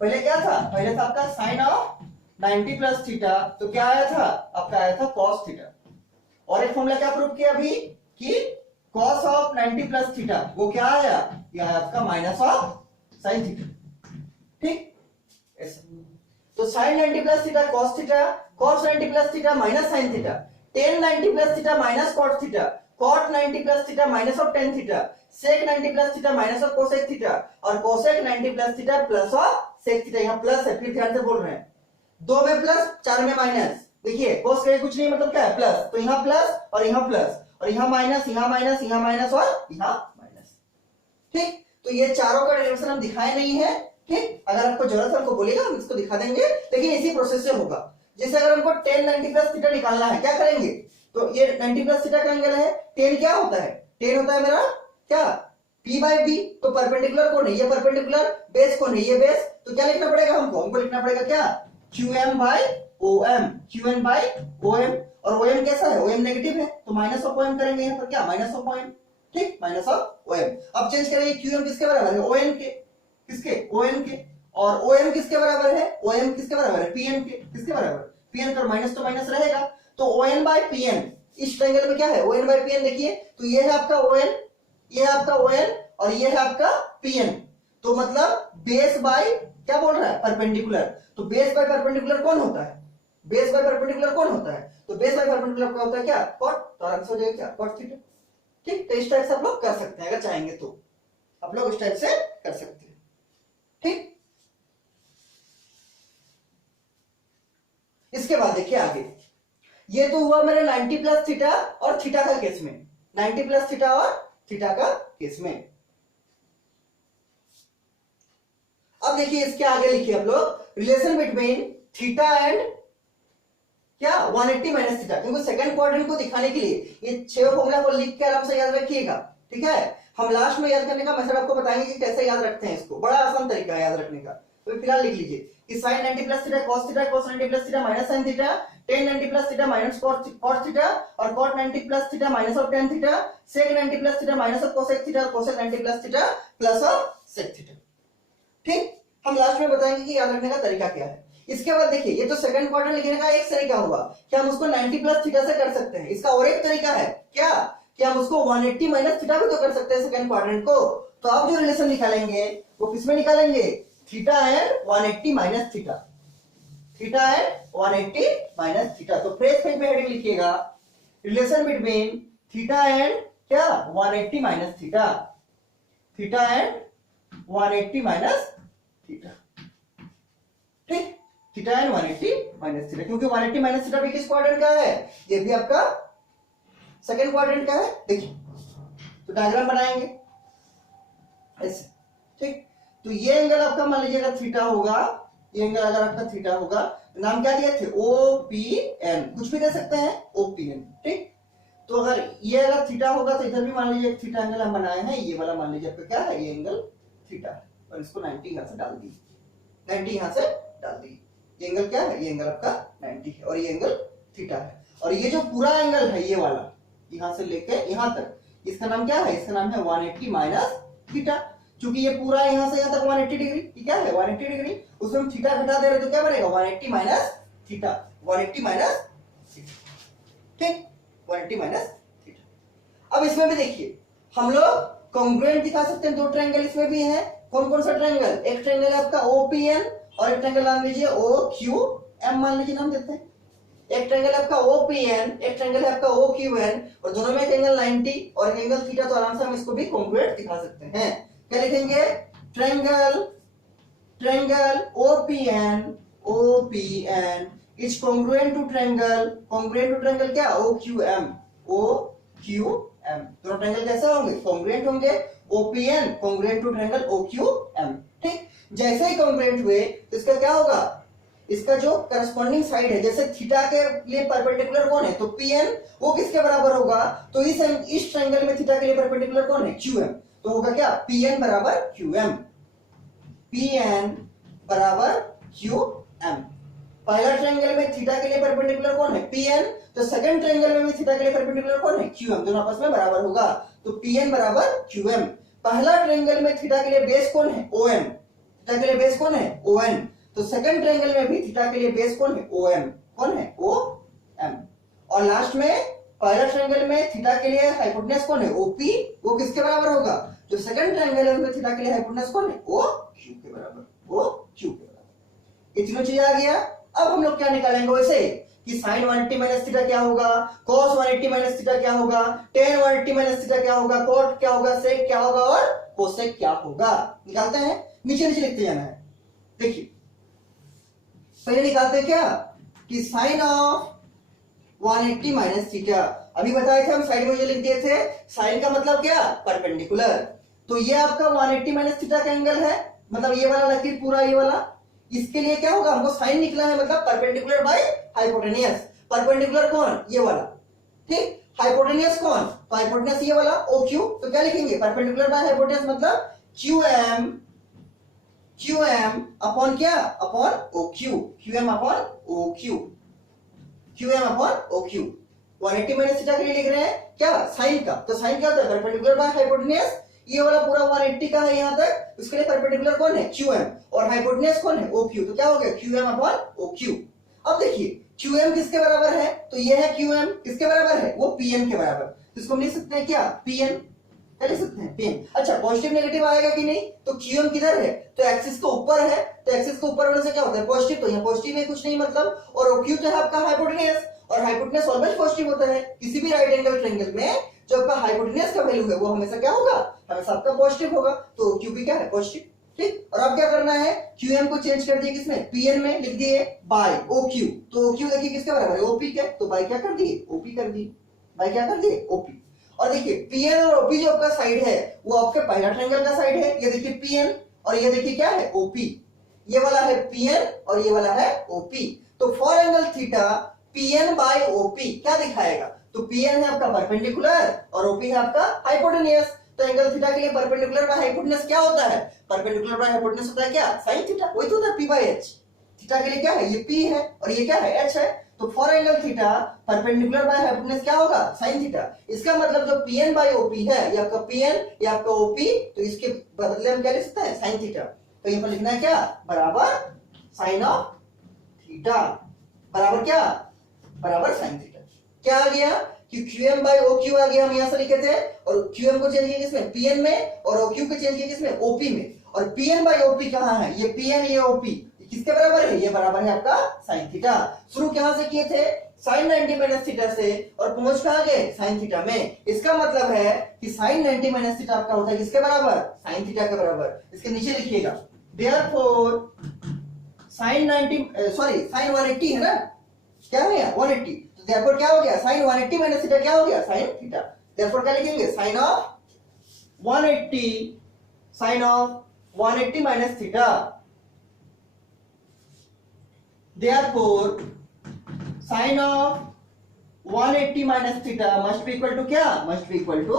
पहले क्या था, पहले था आपका साइन ऑफ 90 प्लस थीटा, तो क्या आया था आपका, आया था cos थीटा। और एक फॉर्मूला क्या प्रूफ किया अभी कि cos ऑफ 90 प्लस थीटा, वो क्या आया, ये आया आपका माइनस ऑफ sin थीटा, ठीक। तो sin 90 plus theta cos theta, cos 90 plus theta minus sin theta, tan 90 plus theta minus cot theta, cot 90 plus theta minus of tan theta, sec 90 plus theta minus of cosec theta, और cosec 90 plus theta plus of sec theta. यहाँ plus है, फिर ध्यान से बोल रहे हैं, दो में प्लस, चार में माइनस। देखिए cos का कुछ नहीं मतलब क्या है, प्लस, तो यहाँ प्लस और यहाँ प्लस, और यहाँ माइनस, यहाँ माइनस, यहाँ माइनस और यहाँ माइनस, ठीक। तो ये चारों का डेरिवेशन हम दिखाए नहीं है, ठीक। अगर आपको जरूरत है हमको बोलेगा, हम इसको दिखा देंगे, लेकिन इसी प्रोसेस से होगा। जैसे अगर हमको tan 90 प्लस थीटा निकालना है, क्या करेंगे, तो ये 90 प्लस थीटा का एंगल है, tan क्या होता है, tan होता है मेरा क्या, p बाई b, तो परपेंडिकुलर कौन है, ये परपेंडिकुलर, बेस कौन है, ये बेस, तो क्या लिखना पड़ेगा हमको लिखना पड़ेगा क्या, qm by om, qm by om, और om कैसा है, om नेगेटिव है, तो माइनस ऑफ om करेंगे यहाँ पर, क्या माइनस ऑफ om, ठीक, माइनस ऑफ om। अब चेंज करेंगे, qm किसके बराबर है, on के, किसके, om के, और om किसके बराबर है, om किसके बराबर है, pn के, किसके बराबर, pn का माइनस तो माइनस रहेगा, तो on बाई pn, इस ट्रायंगल में क्या है, on बाई pn, देखिए तो ये है आपका on, ये है आपका on, और ये है आपका pn, तो मतलब बेस बाय क्या बोल रहा है, परपेंडिकुलर। तो बेस बाय परपेंडिकुलर कौन होता है, बेस बाय परपेंडिकुलर कौन होता है? तो बेस बाय परपेंडिकुलर क्या होता है? क्या? कॉट। तो आंसर हो जाएगा क्या? Cot theta. ठीक, तो इस टाइप से आप लोग कर सकते हैं, अगर चाहेंगे तो आप लोग इस टाइप से कर सकते हैं। ठीक, इसके बाद देखिए आगे, ये तो हुआ मेरे 90 प्लस थीटा और थीटा का केस में, 90 प्लस थीटा और थीटा का केस में। अब देखिए इसके आगे लिखिए आप लोग रिलेशन बिटवीन थीटा एंड क्या 180 माइनस थीटा, क्योंकि सेकंड क्वाड्रेंट को दिखाने के लिए ये 6 फॉर्मूला को लिख के आराम से याद रखिएगा। ठीक है, हम लास्ट में याद करने का मेथड आपको बताएंगे कि कैसे याद रखते हैं इसको, बड़ा आसान तरीका है याद रखने का। तो फिलहाल लिख लीजिए कि sin 90 plus theta cos theta cos 90 plus theta minus sin theta tan 90 plus theta minus cos theta और cot 90 plus theta minus of tan theta sec 90 plus theta minus of cosec theta और cosec 90 plus theta plus of sec theta. ठीक, हम last में बताएंगे कि याद रखने का तरीका क्या है। इसके बाद देखिए ये तो सेकंड क्वाड्रेंट लिखने का एक तरीका हुआ कि हम उसको 90 प्लस थीटा से कर सकते हैं। इसका और एक तरीका है क्या कि हम उसको 180 माइनस थीटा भी तो कर सकते हैं सेकंड क्वाड्रेंट को। तो आप जो रिलेशन निकालेंगे वो किसमें निकालेंगे? Theta and 180 minus theta, theta and 180 minus theta. तो फ्रेश पेज में हेडिंग लिखिएगा रिलेशन बिटवीन थीटा एंड क्या 180 minus theta, theta and 180 minus theta. ठीक, थीटा एंड 180 माइनस थीटा, क्योंकि 180 माइनस थीटा भी किस क्वाड्रेंट का है? ये भी आपका सेकंड क्वाड्रेंट का है। देखिए तो डायग्राम बनाएंगे ऐसे। ठीक, तो ये एंगल आपका मान लीजिएगा थीटा होगा, ये एंगल अगर आपका थीटा होगा, नाम क्या दिए थे? OPN, कुछ भी दे सकते हैं OPN। ठीक, तो अगर ये अगर थीटा होगा तो इधर भी मान लीजिए एक थीटा एंगल हम बनाए हैं, ये वाला मान लीजिए आपका क्या है? ये एंगल थीटा है और इसको 90 यहां से डाल दी, 90 यहां से डाल दी। ये एंगल क्या है? ये एंगल आपका 90 है और ये एंगल थीटा है। और ये जो पूरा एंगल है ये वाला यहां से लेके यहां तक, इसका नाम क्या है? इसका नाम है 180 माइनस थीटा। क्योंकि ये पूरा यहां से यहां तक 180 डिग्री, क्या है? 180 डिग्री, उसमें हम थीटा घटा दे रहे तो क्या बनेगा? 180 माइनस थीटा, 180 माइनस थीटा। ठीक, 180 माइनस थीटा। अब इसमें भी देखिए हम लोग कॉन्ग्रुएंट दिखा सकते हैं, दो ट्रायंगल इसमें भी है। कौन कौन सा ट्रायंगल? एक ट्रायंगल है आपका OPN और एक ट्रायंगल नाम लीजिए OQM, मान लीजिए नाम देते हैं। एक ट्रायंगल आपका OPN, एक ट्रायंगल है आपका OQN और दोनों में एक एंगल 90 और एक एंगल थीटा, तो आराम से हम इसको भी कॉन्ग्रुएंट दिखा सकते हैं। क्या लिखेंगे? Triangle OPN is congruent to triangle क्या? OQM। दोनों ट्रायंगल कैसे होंगे? कॉन्ग्रुएंट होंगे। OPN congruent to triangle OQM। ठीक, जैसे ही कॉन्ग्रुएंट हुए तो इसका क्या होगा? इसका जो करस्पॉन्डिंग साइड है, जैसे थीटा के लिए परपेंडिकुलर कौन है? तो PN, वो किसके बराबर होगा? तो इस ट्रायंगल में थीटा के लिए परपेंडिकुलर कौन है? QM। तो होगा क्या? PN बराबर QM, PN बराबर QM। पहला ट्रायंगल में थीटा के लिए परपेंडिकुलर कौन है? PN, तो सेकंड ट्रायंगल में भी थीटा के लिए परपेंडिकुलर कौन है? QM। दोनों आपस में बराबर होगा, तो PN बराबर QM। पहला ट्रायंगल में थीटा के लिए बेस कौन है? OM। थीटा के लिए बेस कौन है? ON। तो सेकंड ट्रायंगल में भी थीटा के लिए बेस कौन है? OM। कौन है? OM। और लास्ट में पहला ट्रायंगल में थीटा के लिए हाइपोटेनस कौन है? OP, वो किसके बराबर होगा? जो सेकंड ट्रायंगल है उसमें थीटा के लिए हाइपोटेनस कौन है? OQ के बराबर, OQ के बराबर। इतनी चीज आ गया। अब हम लोग क्या निकालेंगे वैसे कि sin 180 माइनस थीटा क्या होगा, cos 180 माइनस थीटा क्या होगा, tan 180 माइनस थीटा क्या होगा, cot क्या होगा, sec क्या होगा और cosec क्या होगा। निकालते हैं, नीचे नीचे लिखते जाना है। देखिए पहले निकालते हैं क्या कि sin ऑफ 180 माइनस थीटा, अभी बताए थे हम, साइड में जो लिख दिए थे, sin का मतलब क्या? परपेंडिकुलर। तो ये आपका 180 माइनस थीटा का एंगल है, मतलब ये वाला लकीर पूरा ये वाला, इसके लिए क्या होगा? हमको साइन निकला है, मतलब परपेंडिकुलर बाय हाइपोटेनियस। परपेंडिकुलर कौन? ये वाला। ठीक, हाइपोटेनियस कौन? तो हाइपोटेनियस ये वाला OQ। तो क्या लिखेंगे? परपेंडिकुलर बाय हाइपोटेनियस मतलब QM अपॉन क्या? Upon OQ। QM upon OQ, QM upon OQ। 180 minus theta के लिए लिख रहे हैं क्या? साइन का। तो साइन क्या होता है? Perpendicular by hypotenuse. ये वाला पूरा 180 का है यहां तक, उसके लिए परपेंडिकुलर कौन है? QM और हाइपोटेनस कौन है? OQ। तो क्या हो गया? QM upon OQ। अब देखिए QM किसके बराबर है? तो ये है QM, किसके बराबर है? वो PN के बराबर। तो इसको हम लिख सकते हैं क्या? PN। क्या लिख सकते हैं पीएम। अच्छा पॉजिटिव नेगेटिव आएगा कि नहीं, तो क्यूएम किधर है, तो एक्सिस के ऊपर है, तो एक्सिस के ऊपर होने से क्या होता है पॉजिटिव, तो यहाँ पॉजिटिव है कुछ नहीं मतलब, और ओक्यू तो है आपका हाइपोटेन्यूज, और हाइपोटेन्यूज ऑलवेज पॉजिटिव होता है किसी भी राइट एंगल ट्रायंगल में, जो आपका हाइपोटेन्यूज का वैल्यू है वो हमेशा क्या होगा, हमेशा आपका पॉजिटिव होगा, तो ओक्यू भी क्या है पॉजिटिव। ठीक, और अब क्या करना है, क्यूएम को चेंज कर दिए किसमें, पीएन में, लिख दिए बाय ओक्यू, तो ओक्यू देखिए किसके बराबर है, ओपी के, तो बाय क्या कर दिए, ओपी कर दिए, बाय क्या कर दिए, ओपी। और देखिए पीएन और ओपी जो आपका साइड है वो आपके पहला ट्रायंगल का साइड है, ये देखिए पीएन और ये देखिए क्या है ओपी, ये वाला है पीएन और ये वाला है ओपी, तो for angle theta PN by OP क्या दिखाएगा, तो पीएन है आपका परपेंडिकुलर और ओपी है आपका हाइपोटेन्यूज, तो एंगल थीटा के लिए परपेंडिकुलर बाय हाइपोटेन्यूज क्या होता है, परपेंडिकुलर बाय हाइपोटेन्यूज होता है क्या, sin थीटा, वही तो होता है p बाय h, थीटा के लिए क्या है ये p है और ये क्या है h है, तो for angle theta perpendicular by hypotenuse क्या होगा sin थीटा, इसका मतलब जो pn बाय op है ये आपका pn ये आपका op, तो इसके बदले हम क्या लिख सकते हैं sin थीटा, तो यहाँ पर लिखना है क्या बराबर sin ऑफ थीटा, बराबर क्या, बराबर sin थीटा। क्या आ गया कि QM बाय OQ आ गया, हम यहां से लिखे थे, और QM को चेंज किया किसमें PN में, और OQ को चेंज किया किसमें OP में, और PN बाय OP कहां है, ये PN ये OP किसके बराबर है, ये बराबर है आपका sin थीटा। शुरू कहां से किए थे, sin 90 माइनस थीटा से, और पहुंच कहां गए sin थीटा में, इसका मतलब है कि sin 90 माइनस थीटा आपका होता है किसके बराबर, sin थीटा के बराबर, इसके नीचे लिखिएगा therefore sin 90 सॉरी sin 180 है ना, क्या है 180, तो therefore क्या हो गया sin 180 माइनस थीटा क्या हो गया sin थीटा, therefore क्या लिखेंगे sin of 180 sin of 180 minus theta, therefore sin of 180 minus theta must be equal to क्या, must be equal to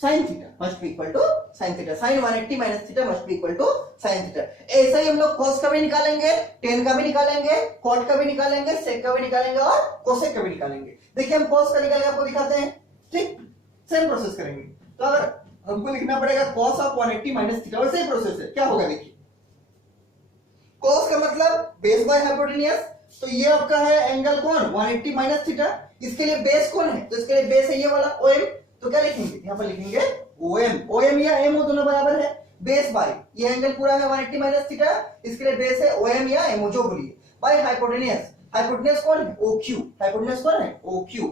sin theta, must be equal to sin theta, sin 180 minus theta must be equal to sin theta. ऐसा ही हम लोग cos का भी निकालेंगे, tan का भी निकालेंगे, cot का भी निकालेंगे, sec का भी निकालेंगे और cosec का भी निकालेंगे। देखिए हम cos का निकाल के आपको दिखाते हैं, ठीक सेम प्रोसेस करेंगे, तो अगर हमको लिखना पड़ेगा cos ऑफ 180 माइनस थीटा, वैसे ही प्रोसेस है, क्या होगा देखिए, cos का मतलब बेस बाय हाइपोटेन्यूज, तो ये आपका है एंगल कौन 180 माइनस थीटा, इसके लिए बेस कौन है, तो इसके लिए बेस है ये वाला OM, तो क्या लिखेंगे यहाँ पर लिखेंगे OM, OM या M दोनों बराबर है, बेस बाय ये एंगल पूरा है 180 माइनस थीटा, इसके लिए बेस है OM या M जो बोलिए, बाय हाइपोटेन्यूज, हाइपोटेन्यूज कौन है OQ, हाइपोटेन्यूज कौन है OQ।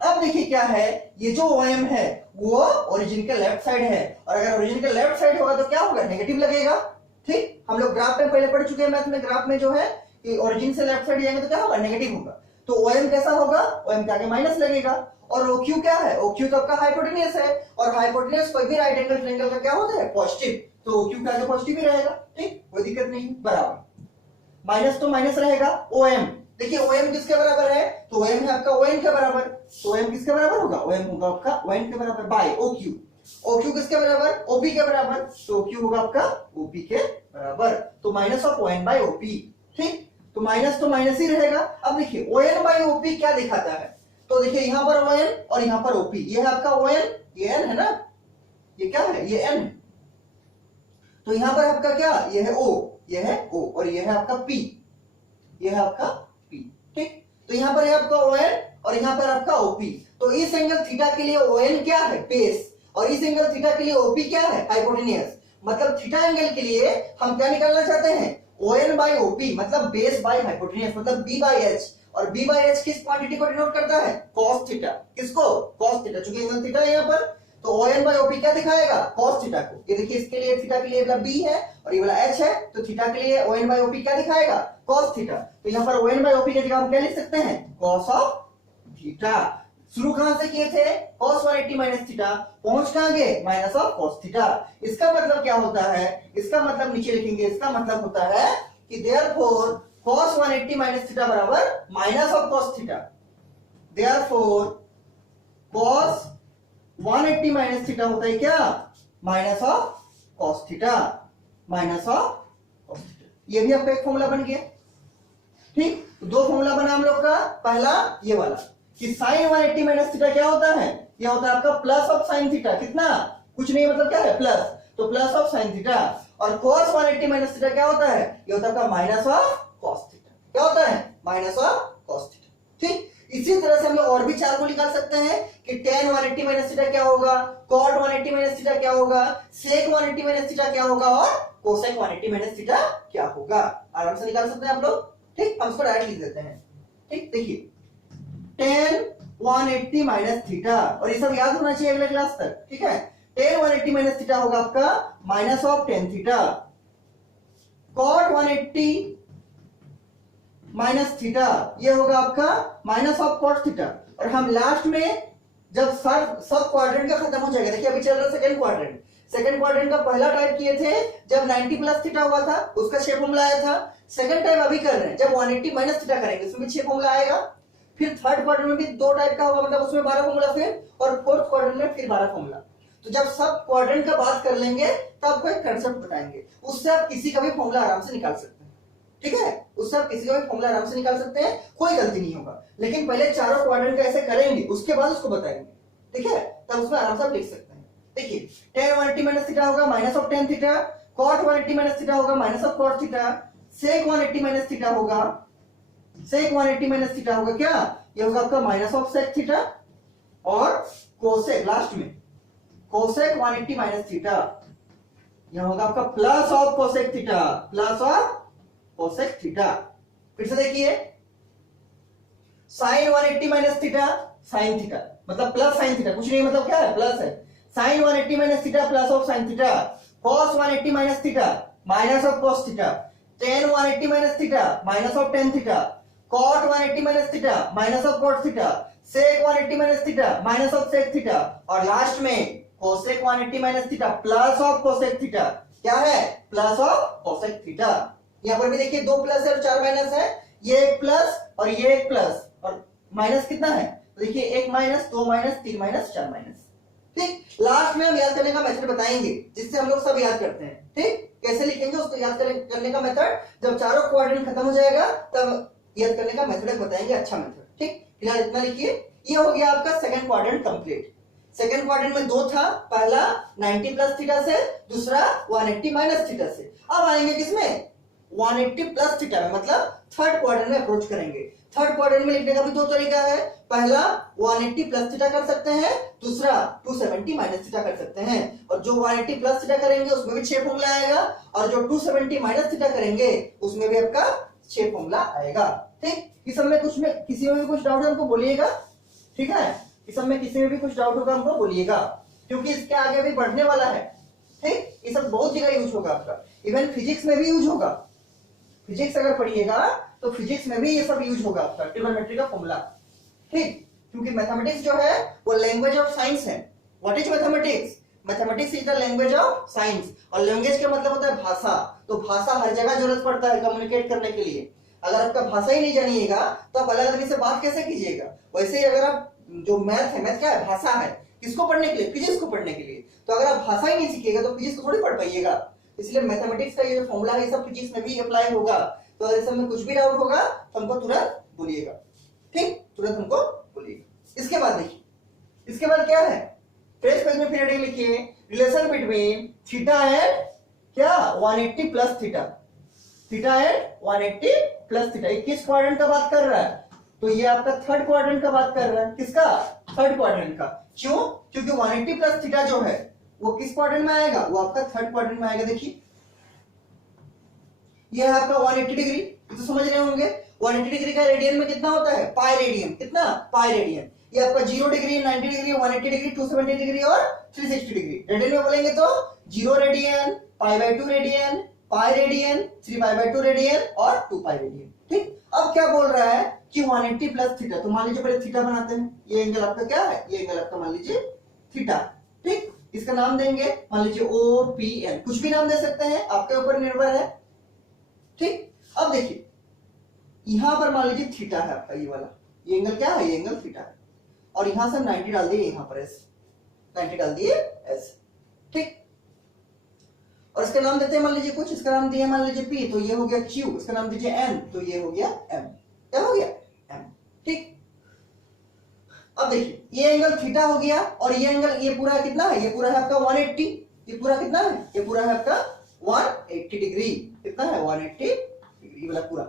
अब देखिए क्या है, ये जो OM है वो ओरिजिन के लेफ्ट साइड है, और अगर ओरिजिन के लेफ्ट साइड होगा तो क्या होगा नेगेटिव लगेगा, ठीक हम लोग ग्राफ में पहले पढ़ चुके हैं मैथ में, ग्राफ में जो है कि ओरिजिन से लेफ्ट साइड जाएंगे तो क्या होगा नेगेटिव होगा, तो OM कैसा होगा, OM के आगे माइनस लगेगा, और OQ क्या है, OQ तो आपका हाइपोटेन्यूज है, और हाइपोटेन्यूज कोई भी राइट एंगल ट्रायंगल का क्या होता है पॉजिटिव, तो OQ के आगे पॉजिटिव ही रहेगा, ठीक कोई दिक्कत नहीं, बराबर माइनस तो माइनस रहेगा, OM देखिए OM किसके बराबर है, तो OM है आपका ON के बराबर, तो OM किसके बराबर होगा, OM होगा आपका ON के बराबर बाय OQ, OQ किसके बराबर OP के बराबर, तो OQ होगा आपका OP के बराबर, तो minus of ON by OP, ठीक तो माइनस ही रहेगा। अब देखिए ON बाय OP क्या दिखाता है, तो देखिए यहां पर ON और यहां पर OP, ये है आपका ON, ये N है ना, ये क्या है ये N, तो यहां पर आपका क्या ये है O, ये है O, और ये है आपका P, ये है आपका P, ठीक तो यहां पर है आपका ON और यहां पर आपका OP, तो इस एंगल थीटा के लिए ON क्या है बेस, और इस एंगल थीटा के लिए OP क्या है हाइपोटेन्यूज, मतलब थीटा एंगल के लिए हम क्या निकालना चाहते हैं ON बाय OP, मतलब बेस बाय हाइपोटेन्यूज, मतलब B बाय H, और B बाय H किस क्वांटिटी को डिनोट करता है cos थीटा, किसको cos थीटा, चूंकि एंगल थीटा है यहाँ पर, तो ON बाय OP क्या दिखाएगा cos थीटा को, ये देखिए इसके लिए थीटा के लिए वाला B है और ये वाला H है, तो थीटा के लिए ON बाय OP क्या दिखाएगा cos थीटा, तो यहाँ पर ON बाय OP की जगह हम क्या लिख सकते हैं cos ऑफ थीटा। शुरू कहां से किए थे cos 180 माइनस थीटा, पहुंच कहां गए माइनस ऑफ cos थीटा, इसका मतलब क्या होता है, इसका मतलब नीचे लिखेंगे, इसका मतलब होता है कि therefore cos 180 माइनस थीटा बराबर minus of cos theta, therefore cos 180 minus theta होता है क्या minus of cos theta, minus of cos theta, ये भी आपका एक फॉर्मूला बन गया, ठीक दो फॉर्मूला बना हम लोग का, पहला ये वाला कि sin 180 माइनस थीटा क्या होता है, ये होता है आपका प्लस ऑफ sin थीटा, कितना कुछ नहीं मतलब क्या है प्लस, तो प्लस ऑफ sin थीटा, और cos 180 माइनस थीटा क्या होता है, ये होता है आपका माइनस ऑफ cos थीटा, क्या होता है माइनस ऑफ cos थीटा, ठीक इसी तरह से हम लोग और भी चार को निकाल सकते हैं कि tan 180 माइनस थीटा क्या होगा, cot 180 माइनस थीटा क्या होगा, sec 180 माइनस थीटा क्या होगा और cosec 180 माइनस थीटा क्या होगा। आराम से निकाल सकते हैं आप लोग। ठीक, हम इसको डायरेक्ट लिख देते हैं। ठीक, देखिए tan 180 माइनस थीटा, और ये सब याद होना चाहिए अगले क्लास तक। ठीक है, tan 180 माइनस थीटा होगा आपका minus of tan theta, cot 180 minus theta ये होगा आपका माइनस ऑफ कॉट थीटा। और हम लास्ट में जब सब क्वाड्रेंट का खत्म हो जाएगा, देखिए अभी चल रहा है सेकंड क्वाड्रेंट का पहला टाइप किए थे जब 90 प्लस थीटा हुआ था, उसका शेप फॉर्मूला आया था। सेकंड टाइप अभी कर रहे हैं जब 180 माइनस थीटा करेंगे, उसमें भी शेप फॉर्मूला आएगा। फिर थर्ड क्वाड्रेंट में भी दो टाइप का होगा, मतलब उसमें 12 फॉर्मूला फिर, और फोर्थ क्वाड्रेंट में फिर 12 फॉर्मूला। तो जब सब क्वाड्रेंट का बात कर लेंगे तब आपको एक कंसेप्ट बताएंगे, उससे आप किसी का भी फॉर्मूला आराम से निकाल सकते हैं। ठीक है, उससे आप किसी का भी फॉर्मूला आराम से निकाल सकते हैं, कोई गलती नहीं होगा। लेकिन पहले चारों क्वाड्रेंट का ऐसे करेंगे, उसके बाद उसको बताएंगे। ठीक है, तब उसमें आराम से आप लिख सकते हैं। देखिए tan 180 माइनस थीटा होगा minus of tan theta, cot 180 minus theta होगा minus of cot theta, sec 180 minus theta होगा, sec 180 माइनस थीटा होगा क्या, ये होगा आपका माइनस ऑफ sec थीटा, और cosec लास्ट में cosec 180 माइनस थीटा यह होगा आपका plus of cosec theta, plus of cosec theta. फिर से देखिए sin 180 minus theta sin theta, मतलब प्लस sin थीटा, कुछ नहीं मतलब क्या है प्लस है। sin 180 minus theta plus of sin theta, cos 180 minus theta minus of cos theta, tan 180 minus theta minus of tan theta, cot 180 minus theta minus of cot theta, sec 180 minus theta minus of sec theta, और last में cosec 180 minus theta plus of cosec theta. क्या है, plus of cosec theta. यहां पर भी देखिए दो plus है और चार माइनस है, ये एक प्लस और ये एक प्लस, और माइनस कितना है, तो देखिए एक माइनस, दो माइनस, तीन माइनस, चार माइनस। ठीक, लास्ट में हम याद करने का मेथड बताएंगे जिससे हम लोग सब याद करते हैं। ठीक, कैसे लिखेंगे उसको याद करने का मेथड, जब चारों क्वाड्रेंट खत्म हो जाएगा तब याद करने का मेथड बताएंगे, अच्छा मेथड। ठीक, फिलहाल इतना लिखिए। ये हो गया आपका second quadrant complete. Second quadrant में दो था, पहला 90 प्लस थीटा से, दूसरा 180 माइनस थीटा से। अब आएंगे किसमें, 180 प्लस थीटा में, मतलब थर्ड क्वाड्रेंट में अप्रोच करेंगे। थर्ड क्वाड्रेंट में लिखने का भी दो तरीका है, पहला 180 प्लस थीटा कर सकते हैं, दूसरा 270 माइनस थीटा कर सकते हैं। और जो 180 प्लस थीटा करेंगे उसमें भी 6 फॉर्मूला आएगा, और जो 270 माइनस थीटा करेंगे उसमें भी आपका 6 फॉर्मूला आएगा। ठीक, इस सब में किसी में भी कुछ डाउट है हमको बोलिएगा। ठीक है, इस सब में किसी में भी कुछ डाउट होगा हमको बोलिएगा, क्योंकि इसके आगे भी बढ़ने वाला है। ठीक, ये सब बहुत जगह यूज होगा आपका, इवन फिजिक्स में भी यूज होगा। फिजिक्स अगर पढ़िएगा तो फिजिक्स में भी ये सब यूज होगा आपका, ट्रिग्नोमेट्री का फॉर्मूला। ठीक, क्योंकि मैथमेटिक्स जो है वो लैंग्वेज ऑफ साइंस है। What is mathematics, mathematics is the language of science, और लैंग्वेज का मतलब होता है भाषा। तो भाषा हर जगह जरूरत पड़ता है कम्युनिकेट करने के लिए। अगर आपका भाषा ही नहीं जानिएगा तो आप अलग आदमी से बात कैसे कीजिएगा। वैसे ही अगर आप, जो मैथ है, मैथ क्या है, भाषा है, किसको पढ़ने के लिए, फिजिक्स को पढ़ने के लिए। तो अगर आप भाषा ही नहीं सीखिएगा तो फिजिक्स को थोड़ी पढ़ पाइएगा। इसलिए मैथमेटिक्स का ये जो फॉर्मूला है, ये सब फिजिक्स में भी अप्लाई होगा। तो अगर इस सब में कुछ भी डाउट होगा तो हमको तुरंत बोलिएगा। ठीक, तुरंत हमको बोलिएगा। इसके बाद देखिए, इसके बाद क्या है, फ्रेश पेज में फिर हेडिंग लिखिए, रिलेशन बिटवीन थीटा एंड क्या 180 plus theta, theta and 180 plus theta. किस क्वाड्रेंट का बात कर रहा है, तो ये आपका थर्ड क्वाड्रेंट का बात कर रहा है। किसका, थर्ड क्वाड्रेंट का। क्यों, क्योंकि 180 प्लस थीटा जो है वो किस क्वाड्रेंट में आएगा, वो आपका थर्ड क्वाड्रेंट में आएगा। देखिए ये है आपका 180 डिग्री, तो समझ रहे होंगे 180 डिग्री का रेडियन में कितना होता है, पाई रेडियन। कितना, पाई रेडियन। ये आपका 0 डिग्री, 90 डिग्री, 180 डिग्री, 270 डिग्री और 360 डिग्री। रेडियन में बोलेंगे तो 0 radian, pi by 2 radian, pi radian, 3 pi by 2 radian और 2 पाई रेडियन। ठीक, अब क्या बोल रहा है कि 180 प्लस थीटा, तो मान लीजिए पहले थीटा बनाते हैं। ये एंगल आपका क्या है, ये एंगल आपका मान लीजिए थीटा। ठीक, इसका नाम देंगे मान लीजिए OPN, कुछ भी नाम दे सकते हैं, आपके ऊपर निर्भर है। ठीक, अब देखिए यहां पर मान लीजिए थीटा है आपका, ये वाला, ये एंगल क्या है, ये एंगल थीटा है, और यहां से 90 डाल दिए, यहां पर एस 90 डाल दिए एस। ठीक, और इसका नाम देते हैं मान लीजिए कुछ, इसका नाम दिया मान लीजिए P, तो ये हो गया Q, इसका नाम दीजिए N, तो ये हो गया M। क्या हो गया, M। ठीक, अब देखिए ये एंगल थीटा हो गया, और ये एंगल, ये पूरा कितना है, ये पूरा है आपका 180। ये पूरा कितना है, ये पूरा है आपका 180 डिग्री। कितना है, 180 डिग्री वाला पूरा।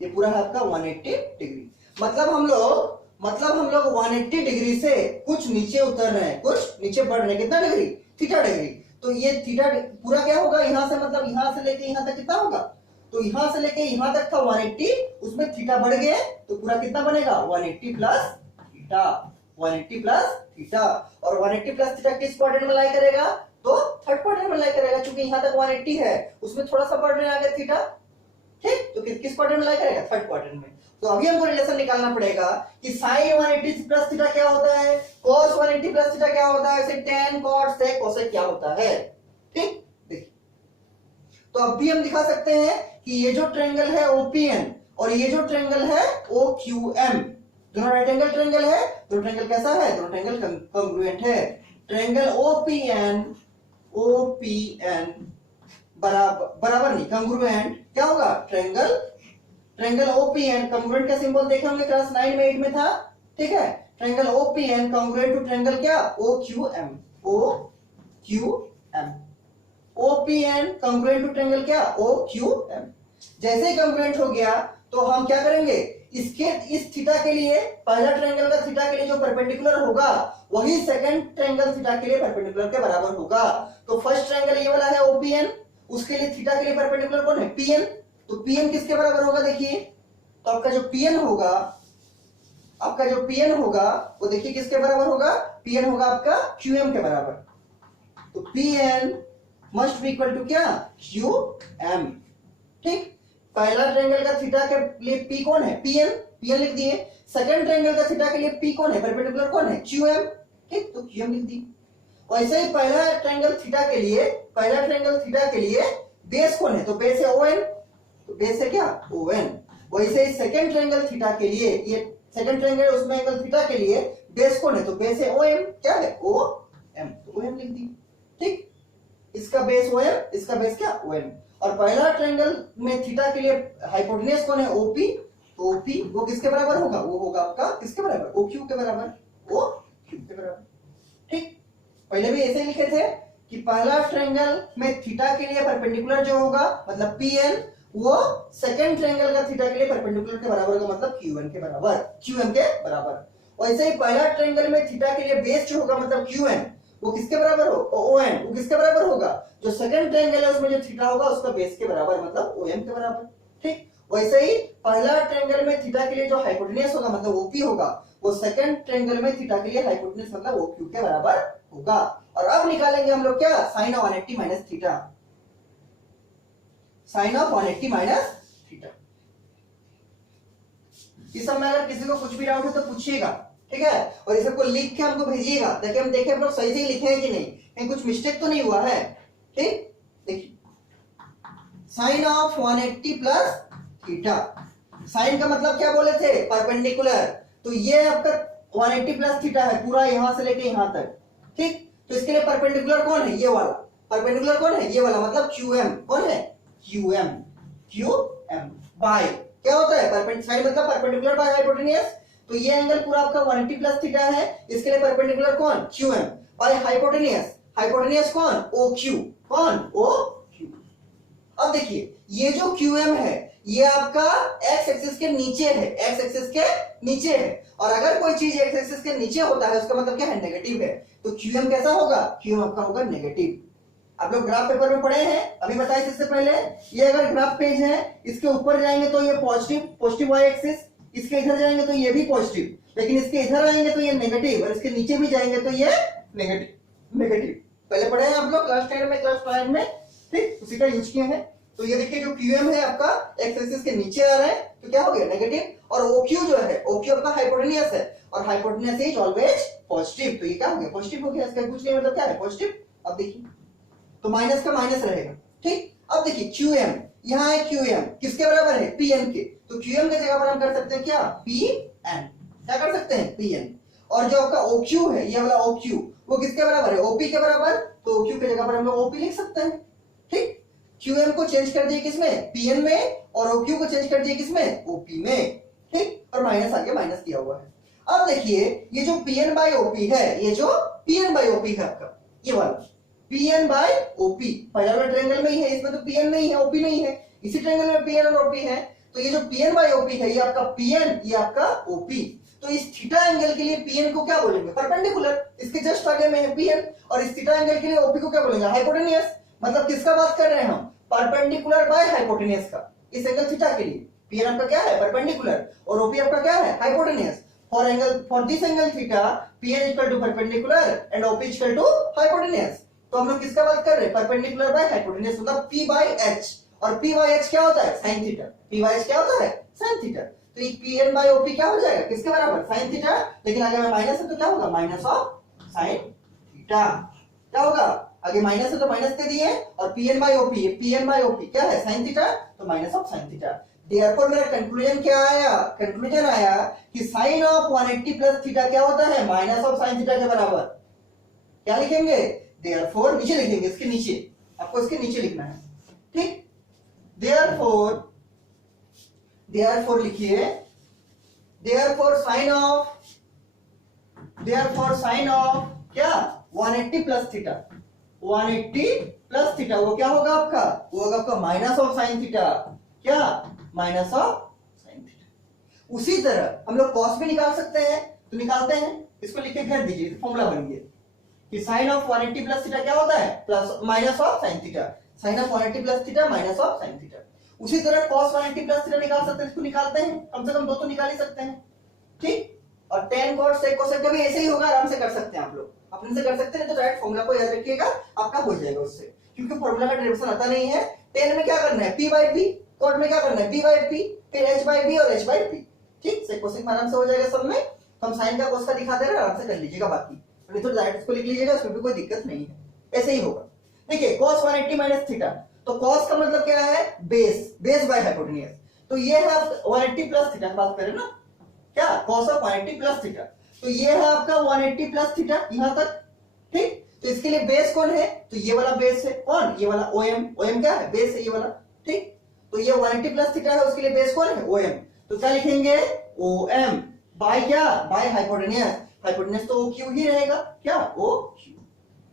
ये पूरा है आपका 180 डिग्री। मतलब हम लोग 180 डिग्री से कुछ नीचे उतर रहे हैं, कुछ नीचे बढ़ रहे हैं। कितना डिग्री? Theta degree. तो ये थीटा पूरा क्या होगा यहां से, मतलब यहां से लेके यहां तक कितना होगा? तो यहां से लेके यहां तक था 180, उसमें थीटा बढ़ गए तो पूरा कितना बनेगा? 180 प्लस थीटा, 180 प्लस थीटा। और 180 प्लस थीटा किस क्वाड्रेंट में लाई करेगा? तो थर्ड क्वाड्रेंट में लाई करेगा, क्योंकि यहां तक 180 है, उसमें थोड़ा सा बढ़ रहे आ गया थीटा। ठीक, तो किस क्वाड्रेंट में लाई करेगा? थर्ड क्वाड्रेंट में। तो अभी हमको रिलेशन निकालना पड़ेगा कि sin 180 प्लस थीटा क्या होता है, cos 180 प्लस थीटा क्या होता है, ऐसे tan cot sec cosec क्या होता है। ठीक, देखिए तो अब भी हम दिखा सकते हैं कि ये जो ट्रायंगल है OPN और ये जो ट्रायंगल है OQM, दोनों राइट एंगल ट्रायंगल है। दोनों ट्रायंगल कैसा है? दोनों ट्रायंगल कंग्रुएंट है। ट्रायंगल OPN बराबर नहीं, कंग्रुएंट क्या होगा? ट्रायंगल OPN कंग्रुएंट का सिंबल देखे होंगे क्लास 9 में 8 में था। ठीक है, triangle OPN congruent to triangle क्या? OQM। OPN congruent to triangle क्या? OQM। जैसे ही कंग्रुएंट हो गया तो हम क्या करेंगे? इस थीटा के लिए, पहला ट्रायंगल का थीटा के लिए जो परपेंडिकुलर होगा वही सेकंड ट्रायंगल थीटा के लिए परपेंडिकुलर के बराबर होगा। तो फर्स्ट ट्रायंगल ये वाला है OPN, उसके लिए थीटा के लिए परपेंडिकुलर कौन है? PN। तो PN किसके बराबर होगा? देखिए तो आपका जो PN होगा वो देखिए किसके बराबर होगा? PN होगा आपका QM के बराबर। तो PN must be equal to क्या? QM। ठीक, पहला ट्रायंगल का थीटा के लिए P कौन है? PN लिख दिए। सेकंड ट्रायंगल का थीटा के लिए P कौन है? परपेंडिकुलर कौन है? QM। ठीक, तो QM लिख दी। वैसे ही पहला ट्रायंगल थीटा के लिए बेस कौन है? तो बेस है ON, तो बेस है क्या? ON। वैसे ही सेकंड ट्रायंगल थीटा के लिए, ये सेकंड ट्रायंगल उसमें एंगल थीटा के लिए बेस कौन है? तो बेस है OM, क्या है? OM, तो OM लिख दी। ठीक, इसका बेस OM, इसका बेस क्या? OM। और पहला ट्रायंगल में थीटा के लिए हाइपोटेन्यूज कौन है? OP। तो OP वो किसके बराबर होगा? वो होगा आपका किसके बराबर? OQ के बराबर, OQ के बराबर। ठीक, पहले भी ऐसे ही लिखे थे कि पहला ट्रायंगल में थीटा के लिए परपेंडिकुलर जो होगा मतलब PN, वो सेकंड ट्रायंगल का थीटा के लिए परपेंडिकुलर के बराबर होगा मतलब QM के बराबर। वैसे ही पहला ट्रायंगल में थीटा के लिए बेस जो होगा मतलब QN, वो किसके बराबर हो? ON, वो किसके बराबर होगा? जो सेकंड ट्रायंगल है उसमें जो थीटा होगा उसका बेस के बराबर मतलब OM के बराबर। ठीक, वैसे ही पहला ट्रायंगल में थीटा के लिए जो हाइपोटेन्यूज होगा मतलब OP होगा, वो सेकंड ट्रायंगल में थीटा के लिए हाइपोटेन्यूज मतलब OQ के बराबर होगा। और अब निकालेंगे हम लोग क्या? sin of 180 minus theta. sin of 180 minus theta. इस सब में अगर किसी को कुछ भी डाउट हो तो पूछिएगा। ठीक है, और इस सबको लिख के हमको भेजिएगा ताकि हम देखें हम लोग सही से लिखे हैं कि नहीं, कहीं कुछ मिस्टेक तो नहीं हुआ है। ठीक, देखिए sin of 180 plus theta. Sine का मतलब क्या बोले थे? परपेंडिकुलर। तो ये आपका 180 प्लस थीटा है पूरा यहां से लेके यहां तक। ठीक, तो इसके लिए परपेंडिकुलर कौन है? ये वाला। परपेंडिकुलर कौन है? ये वाला, मतलब QM। कौन है? QM बाय क्या होता है? साइन मतलब परपेंडिकुलर बाय हाइपोटेन्यूज। तो ये एंगल पूरा आपका 180 प्लस थीटा है, इसके लिए परपेंडिकुलर कौन? QM बाय हाइपोटेन्यूज कौन? OQ। कौन? OQ। अब देखिए ये जो QM है ये आपका x एक्सिस के नीचे है, और अगर कोई चीज x एक्सिस के नीचे होता है उसका मतलब क्या है? नेगेटिव है। तो QM कैसा होगा? QM आपका होगा नेगेटिव। आप लोग ग्राफ पेपर में पढ़े हैं, अभी बताइए इससे पहले। ये अगर ग्राफ पेज है, इसके ऊपर जाएंगे तो ये पॉजिटिव y एक्सिस, इसके इधर जाएंगे तो ये भी पॉजिटिव, लेकिन इसके इधर आएंगे तो ये नेगेटिव, और इसके नीचे भी जाएंगे तो ये नेगेटिव। पहले पढ़े हैं आप लोग क्लास 10 में, क्लास 5 में। ठीक, उसी का यूज किए हैं। तो ये देखिए जो QM है आपका x एक्सिस के नीचे आ रहा है तो क्या हो गया? नेगेटिव। और OQ जो है, OQ आपका हाइपोटेन्यूज है, और हाइपोटेन्यूज इज ऑलवेज पॉजिटिव। तो ये क्या हो गया? पॉजिटिव हो गया। इसका कुछ नहीं मतलब क्या है? पॉजिटिव। अब देखिए तो माइनस का माइनस रहेगा। ठीक, अब देखिए QM, यहाँ है QM किसके बराबर है? PN के। तो QM की जगह पर हम कर सकते हैं क्या? PN। क्या कर सकते हैं? PN। और जो आपका OQ है, ये वाला OQ, वो किसके बराबर है? OP के बराबर। तो OQ की जगह पर हम लोग OP लिख सकते हैं। ठीक, QM को चेंज कर दिए किसमें? PN में, और OQ को चेंज कर दिए किसमें? OP में। ठीक, और माइनस आगे माइनस दिया हुआ है। अब देखिए ये जो PN बाय OP है, ये जो PN बाय OP है आपका, ये वाला PN बाय OP पहला वाला ट्रायंगल में ही है, इसमें तो PN नहीं है, OP नहीं है। इसी ट्रायंगल में PN और OP है, तो ये जो Pn बाई OP है, ये आपका Pn, ये आपका OP। तो इस थीटा एंगल के लिए Pn को क्या बोलेंगे? परपेंडिकुलर। इसके जस्ट आगे में है Pn, और इस थीटा एंगल के लिए OP को क्या बोलेंगे? हाइपोटेनियस। मतलब किसका बात कर रहे हैं हम? परपेंडिकुलर बाय हाइपोटेनियस का। इस एंगल थीटा के लिए Pn आपका क्या है? परपेंडिकुलर, और OP आपका क्या है? Hypotenuse. For this angle theta Pn equal to perpendicular and OP equal to hypotenuse. तो हम लोग किसका बात कर रहे हैं? परपेंडिकुलर बाय हाइपोटेनियस, मतलब P बाय H। और P बाय H क्या होता है? Sine theta. P by H क्या होता है? Sine theta. तो ये Pn बाय OP क्या हो जाएगा? किसके बराबर? Sine theta. लेकिन आगे में माइनस है तो क्या होगा? Minus of sine theta. क्या होगा? आगे माइनस है तो माइनस दे दिए, और Pn by OP, Pn by OP क्या है? साइन थीटा, तो minus of sine theta. Therefore मेरा कंक्लूजन क्या आया? कंक्लूजन आया कि साइन ऑफ 180 प्लस थीटा क्या होता है? माइनस ऑफ साइन थीटा के बराबर। क्या लिखेंगे? देयरफॉर नीचे लिखेंगे, इसके नीचे, आपको इसके नीचे लिखना है, ठीक। देयरफॉर लिखिए, देयरफॉर साइन ऑफ क्या? 180 प्लस थीटा, 180 प्लस थीटा वो क्या होगा आपका? वो होगा आपका माइनस ऑफ साइन थीटा। क्या? Minus of sine theta. उसी तरह हम लोग कॉस भी निकाल सकते हैं, तो निकालते हैं। इसको लिख के कर दीजिए, फॉर्मूला बन गया कि साइन ऑफ 180 प्लस थीटा क्या होता है? Plus minus of sine theta. Sine of 180 plus theta minus of sine theta. उसी तरह cos 180 प्लस थीटा निकाल सकते हैं, इसको निकालते हैं, कम से कम दो तो निकाल ही सकते हैं, ठीक। और tan cos sec cosec का भी ऐसे ही होगा, आराम से कर सकते हैं आप लोग, अपने से कर सकते हैं। तो डायरेक्ट फॉर्मूला को याद रखिएगा, आपका हो जाएगा उससे, क्योंकि फॉर्मूला का डेरिवेशन आता नहीं है। tan में क्या करना है? p बाय p, cot में क्या करना है? p बाय p, फिर h बाय b और h बाय p, ठीक। sec cosec में आराम से हो जाएगा सब में। तो हम साइन का cos का दिखा दे रहे हैं, आराम से कर लीजिएगा, बाकी नहीं तो डायरेक्ट इसको लिख लीजिएगा, उसमें भी कोई दिक्कत नहीं है, ऐसे ही होगा। देखिए cos 180 माइनस थीटा, तो cos का मतलब क्या है? Base by hypotenuse. तो ये है 180 प्लस थीटा की बात करें ना, क्या? cos ऑफ 180 प्लस थीटा, तो ये है आपका 180 प्लस थीटा यहां तक, ठीक। तो इसके लिए बेस कौन है? तो ये वाला बेस है, कौन? ये वाला OM क्या है? बेस है ये वाला, ठीक। तो ये 180 प्लस थीटा है, उसके लिए बेस कौन है? OM। तो क्या लिखेंगे? OM बाय क्या? By hypotenuse. हाइपोटेनियस तो OQ ही रहेगा, क्या? OQ।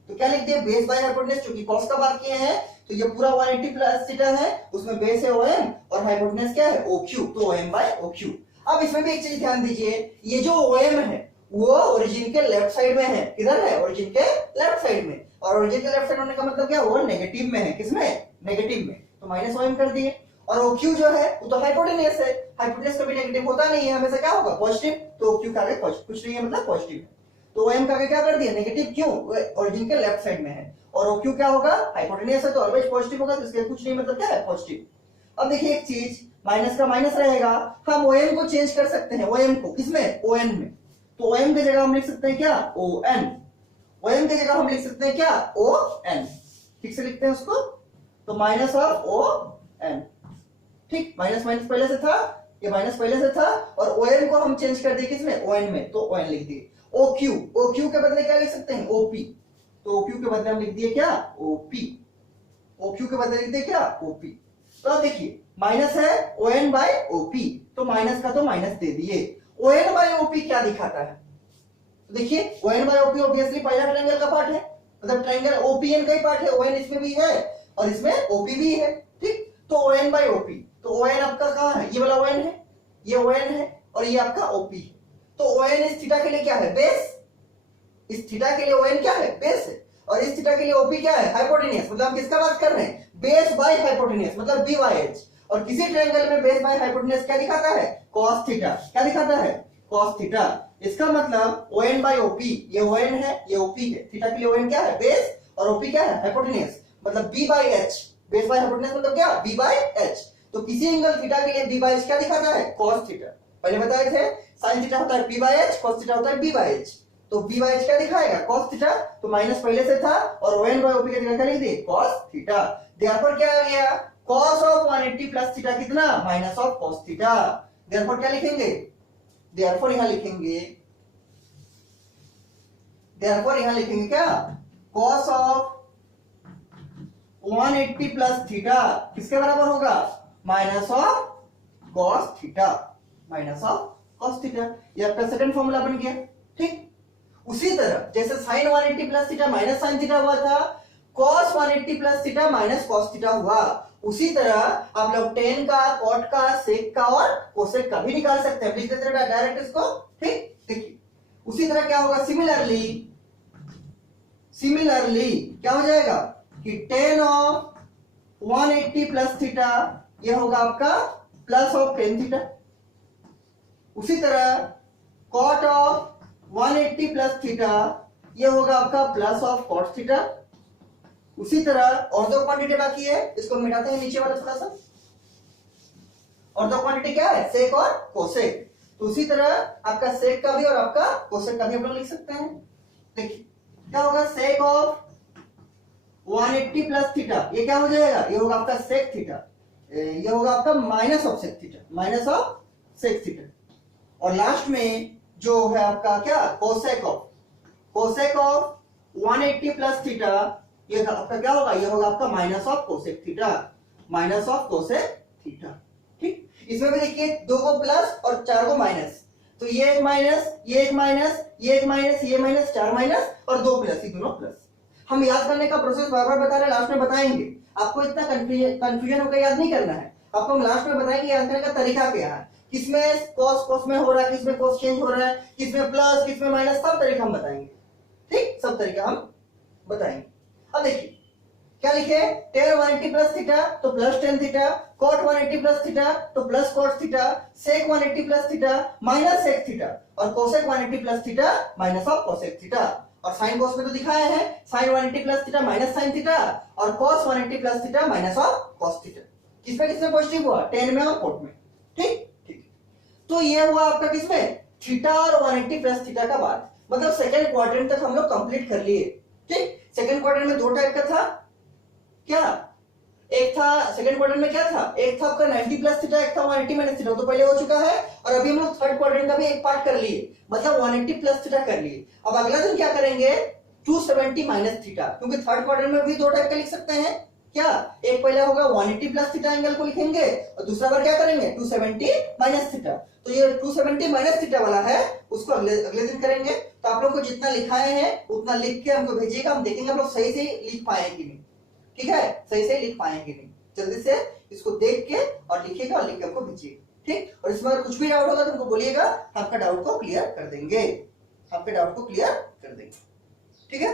तो क्या लिख दिए? बेस बाय हाइपोटेनियस, क्योंकि cos का बात किए हैं, तो ये पूरा 180 प्लस थीटा है, उसमें बेस है OM और हाइपोटेनियस क्या है? OQ। तो OM बाय OQ। अब इसमें भी एक चीज ध्यान दीजिए, ये जो OM है वो ओरिजिन के लेफ्ट साइड में है। किधर है? ओरिजिन के लेफ्ट साइड में। और ओरिजिन के लेफ्ट साइड होने का मतलब क्या? वो नेगेटिव में है। किसमें? नेगेटिव में। तो माइनस OM कर दिए। और OQ जो है वो तो हाइपोटेनियस है, हाइपोटेनियस कभी नेगेटिव होता नहीं है, हमेशा क्या होगा? पॉजिटिव। तो OQ का आगे कुछ नहीं है, मतलब पॉजिटिव है। तो OM का आगे क्या कर दिया? नेगेटिव। क्यों? ओरिजिन के लेफ्ट साइड में है। और OQ क्या होगा? हाइपोटेनियस है, तो ऑलवेज पॉजिटिव होगा, तो इसके कुछ नहीं, मतलब क्या है? पॉजिटिव। अब देखिए एक चीज, माइनस का माइनस रहेगा, हम OM को चेंज कर सकते हैं। OM को किसमें? ON में। तो OM की जगह हम लिख सकते हैं क्या? ON। OM की जगह हम लिख सकते हैं क्या? ON। ठीक से लिखते हैं उसको, तो माइनस ऑफ ON, ठीक। माइनस माइनस पहले से था, ये माइनस पहले से था, और ON को हम चेंज कर दिए किसमें? ON में, तो ON लिख दिए। OQ के बदले क्या लिख सकते हैं? OP। तो OQ के बदले हम लिख दिए क्या? OP। OQ के बदले लिख दिए क्या? OP। तो अब देखिए माइनस है ON बाय OP, तो माइनस का तो माइनस दे दिए। ON बाय OP क्या दिखाता है? तो देखिए ON बाय OP ऑब्वियसली पहला ट्रायंगल का पार्ट है, मतलब ट्रायंगल OPN का ही पार्ट है। ON इसमें भी है और इसमें OP भी है, ठीक। तो ON बाय OP, तो ON आपका कहां है? ये वाला ON है, ये ON है, और ये आपका OP है। तो ON इस थीटा के लिए क्या है? बेस। इस थीटा के लिए ON क्या है? बेस है। और इस थीटा के लिए OP क्या है? हाइपोटेनियस। मतलब हम किसका बात कर रहे हैं? बेस बाय हाइपोटेनियस, मतलब B बाय H। और किसी ट्रायंगल में बेस बाय हाइपोटेनियस क्या दिखाता है? cos theta. क्या दिखाता है? cos theta. इसका मतलब ON बाय OP, ये ON है, ये OP है। थीटा के लिए ON क्या है? बेस, और OP क्या है? हाइपोटेनियस। मतलब B by H, base by hypotenuse मतलब क्या? B by H। तो किसी एंगल थीटा के लिए B बाय H क्या दिखाता है? cos theta. पहले बताए थे sin थीटा होता है P by H, cos theta होता है B बाय H। तो B बाय H क्या दिखाएगा? cos theta. तो माइनस पहले से था, और ON बाय OP की जगह क्या लिख दिए? cos theta. देयरफॉर क्या आ गया? cos ऑफ 180 प्लस थीटा कितना? Minus of cos theta. Therefore क्या लिखेंगे? देयरफॉर यहां लिखेंगे, देयरफॉर यहां लिखेंगे क्या? cos ऑफ 180 प्लस थीटा किसके बराबर होगा? Minus of cos theta, minus of cos theta. ये आपका सेकंड फॉर्मूला बन गया, ठीक। उसी तरह जैसे sin 180 plus theta minus sin theta हुआ था, cos 180 plus theta minus cos theta हुआ। उसी तरह आप लोग टेन का, कॉट का, सेक का और कोसेक का भी निकाल सकते हैं। लिख देते हैं डायरेक्ट इसको। ठीक, देखिए उसी तरह क्या होगा, सिमिलरली क्या हो जाएगा कि टेन ऑफ 180 प्लस थीटा ये होगा आपका प्लस ऑफ टेन थीटा। उसी तरह कॉट ऑफ 180 प्लस थीटा ये होगा आपका प्लस ऑफ कॉट थीटा। उसी तरह और दो क्वांटिटी बाकी है, इसको मिटाते हैं नीचे वाला थोड़ा सा। और दो क्वांटिटी क्या है, सेक और कोसेक। तो उसी तरह आपका सेक का भी और आपका कोसेक का भी हम लोग लिख सकते हैं। देखिए क्या होगा, सेक ऑफ 180 प्लस थीटा ये क्या हो जाएगा, ये होगा आपका सेक थीटा, ये होगा आपका minus of sec theta, minus of sec theta. और लास्ट में जो है आपका क्या, कोसेक ऑफ 180 प्लस थीटा ये आपका क्या होगा, ये होगा आपका minus of cosec theta, minus of cosec theta. ठीक, इसमें भी देखिए दो को प्लस और चार को माइनस, तो ये एक माइनस, ये एक माइनस, ये एक माइनस, ये माइनस, चार माइनस और दो प्लस, ये दोनों प्लस। हम याद करने का प्रोसेस बार बार बता रहे हैं, लास्ट में बताएंगे। आपको इतना कंफ्यूजन होकर याद नहीं करना है, आपको हम लास्ट में बताएंगे याद करने का तरीका क्या है, किसमें कॉस में हो रहा है, किसमें कॉस चेंज हो रहा है, किसमें प्लस, किसमें माइनस, सब तरीका हम बताएंगे। ठीक, सब तरीका हम बताएंगे। अब देखिए क्या लिखे, टेन 180 प्लस थीटा तो plus tan theta, cot 180 plus theta तो plus cot theta, sec 180 plus theta minus sec theta और cosec 180 plus theta minus of cosec theta. और साइन कॉस में तो दिखाया है, sine 180 plus theta minus sine theta और cos 180 plus theta minus of cos theta. किसमें positive हुआ, tan में और कॉट में। ठीक ठीक, तो ये हुआ आपका किसमें, थीटा और 180 प्लस थीटा का बात, मतलब सेकंड क्वाड्रेंट तक हम लोग कंप्लीट कर लिए। ठीक, सेकंड क्वाड्रेंट में दो टाइप का था, क्या एक था सेकंड क्वाड्रेंट में क्या था, एक था आपका 90 प्लस थीटा, एक था 180 माइनस थीटा, तो पहले हो चुका है। और अभी हम लोग थर्ड क्वाड्रेंट का भी एक पार्ट कर लिए, मतलब 180 प्लस थीटा कर लिए। अब अगला दिन क्या करेंगे, 270 माइनस थीटा, क्योंकि थर्ड क्वाड्रेंट में भी दो टाइप का लिख सकते हैं। क्या, एक पहले होगा 180 प्लस थीटा एंगल को लिखेंगे और दूसरा बार क्या करेंगे 270 माइनस थीटा। तो ये 270 माइनस थीटा वाला है, उसको अगले दिन करेंगे। तो आप लोग को जितना लिखाए हैं उतना लिख के हमको भेजिएगा, हम देखेंगे आप लोग सही से लिख पाए कि नहीं। ठीक है, सही से लिख पाएंगे नहीं, जल्दी से इसको देख के और लिखिएगा और लिख के हमको भेजिएगा। ठीक, और इसमें अगर कुछ भी डाउट होगा तो हमको बोलिएगा, आपका डाउट को क्लियर कर देंगे, आपके डाउट को क्लियर कर देंगे। ठीक है।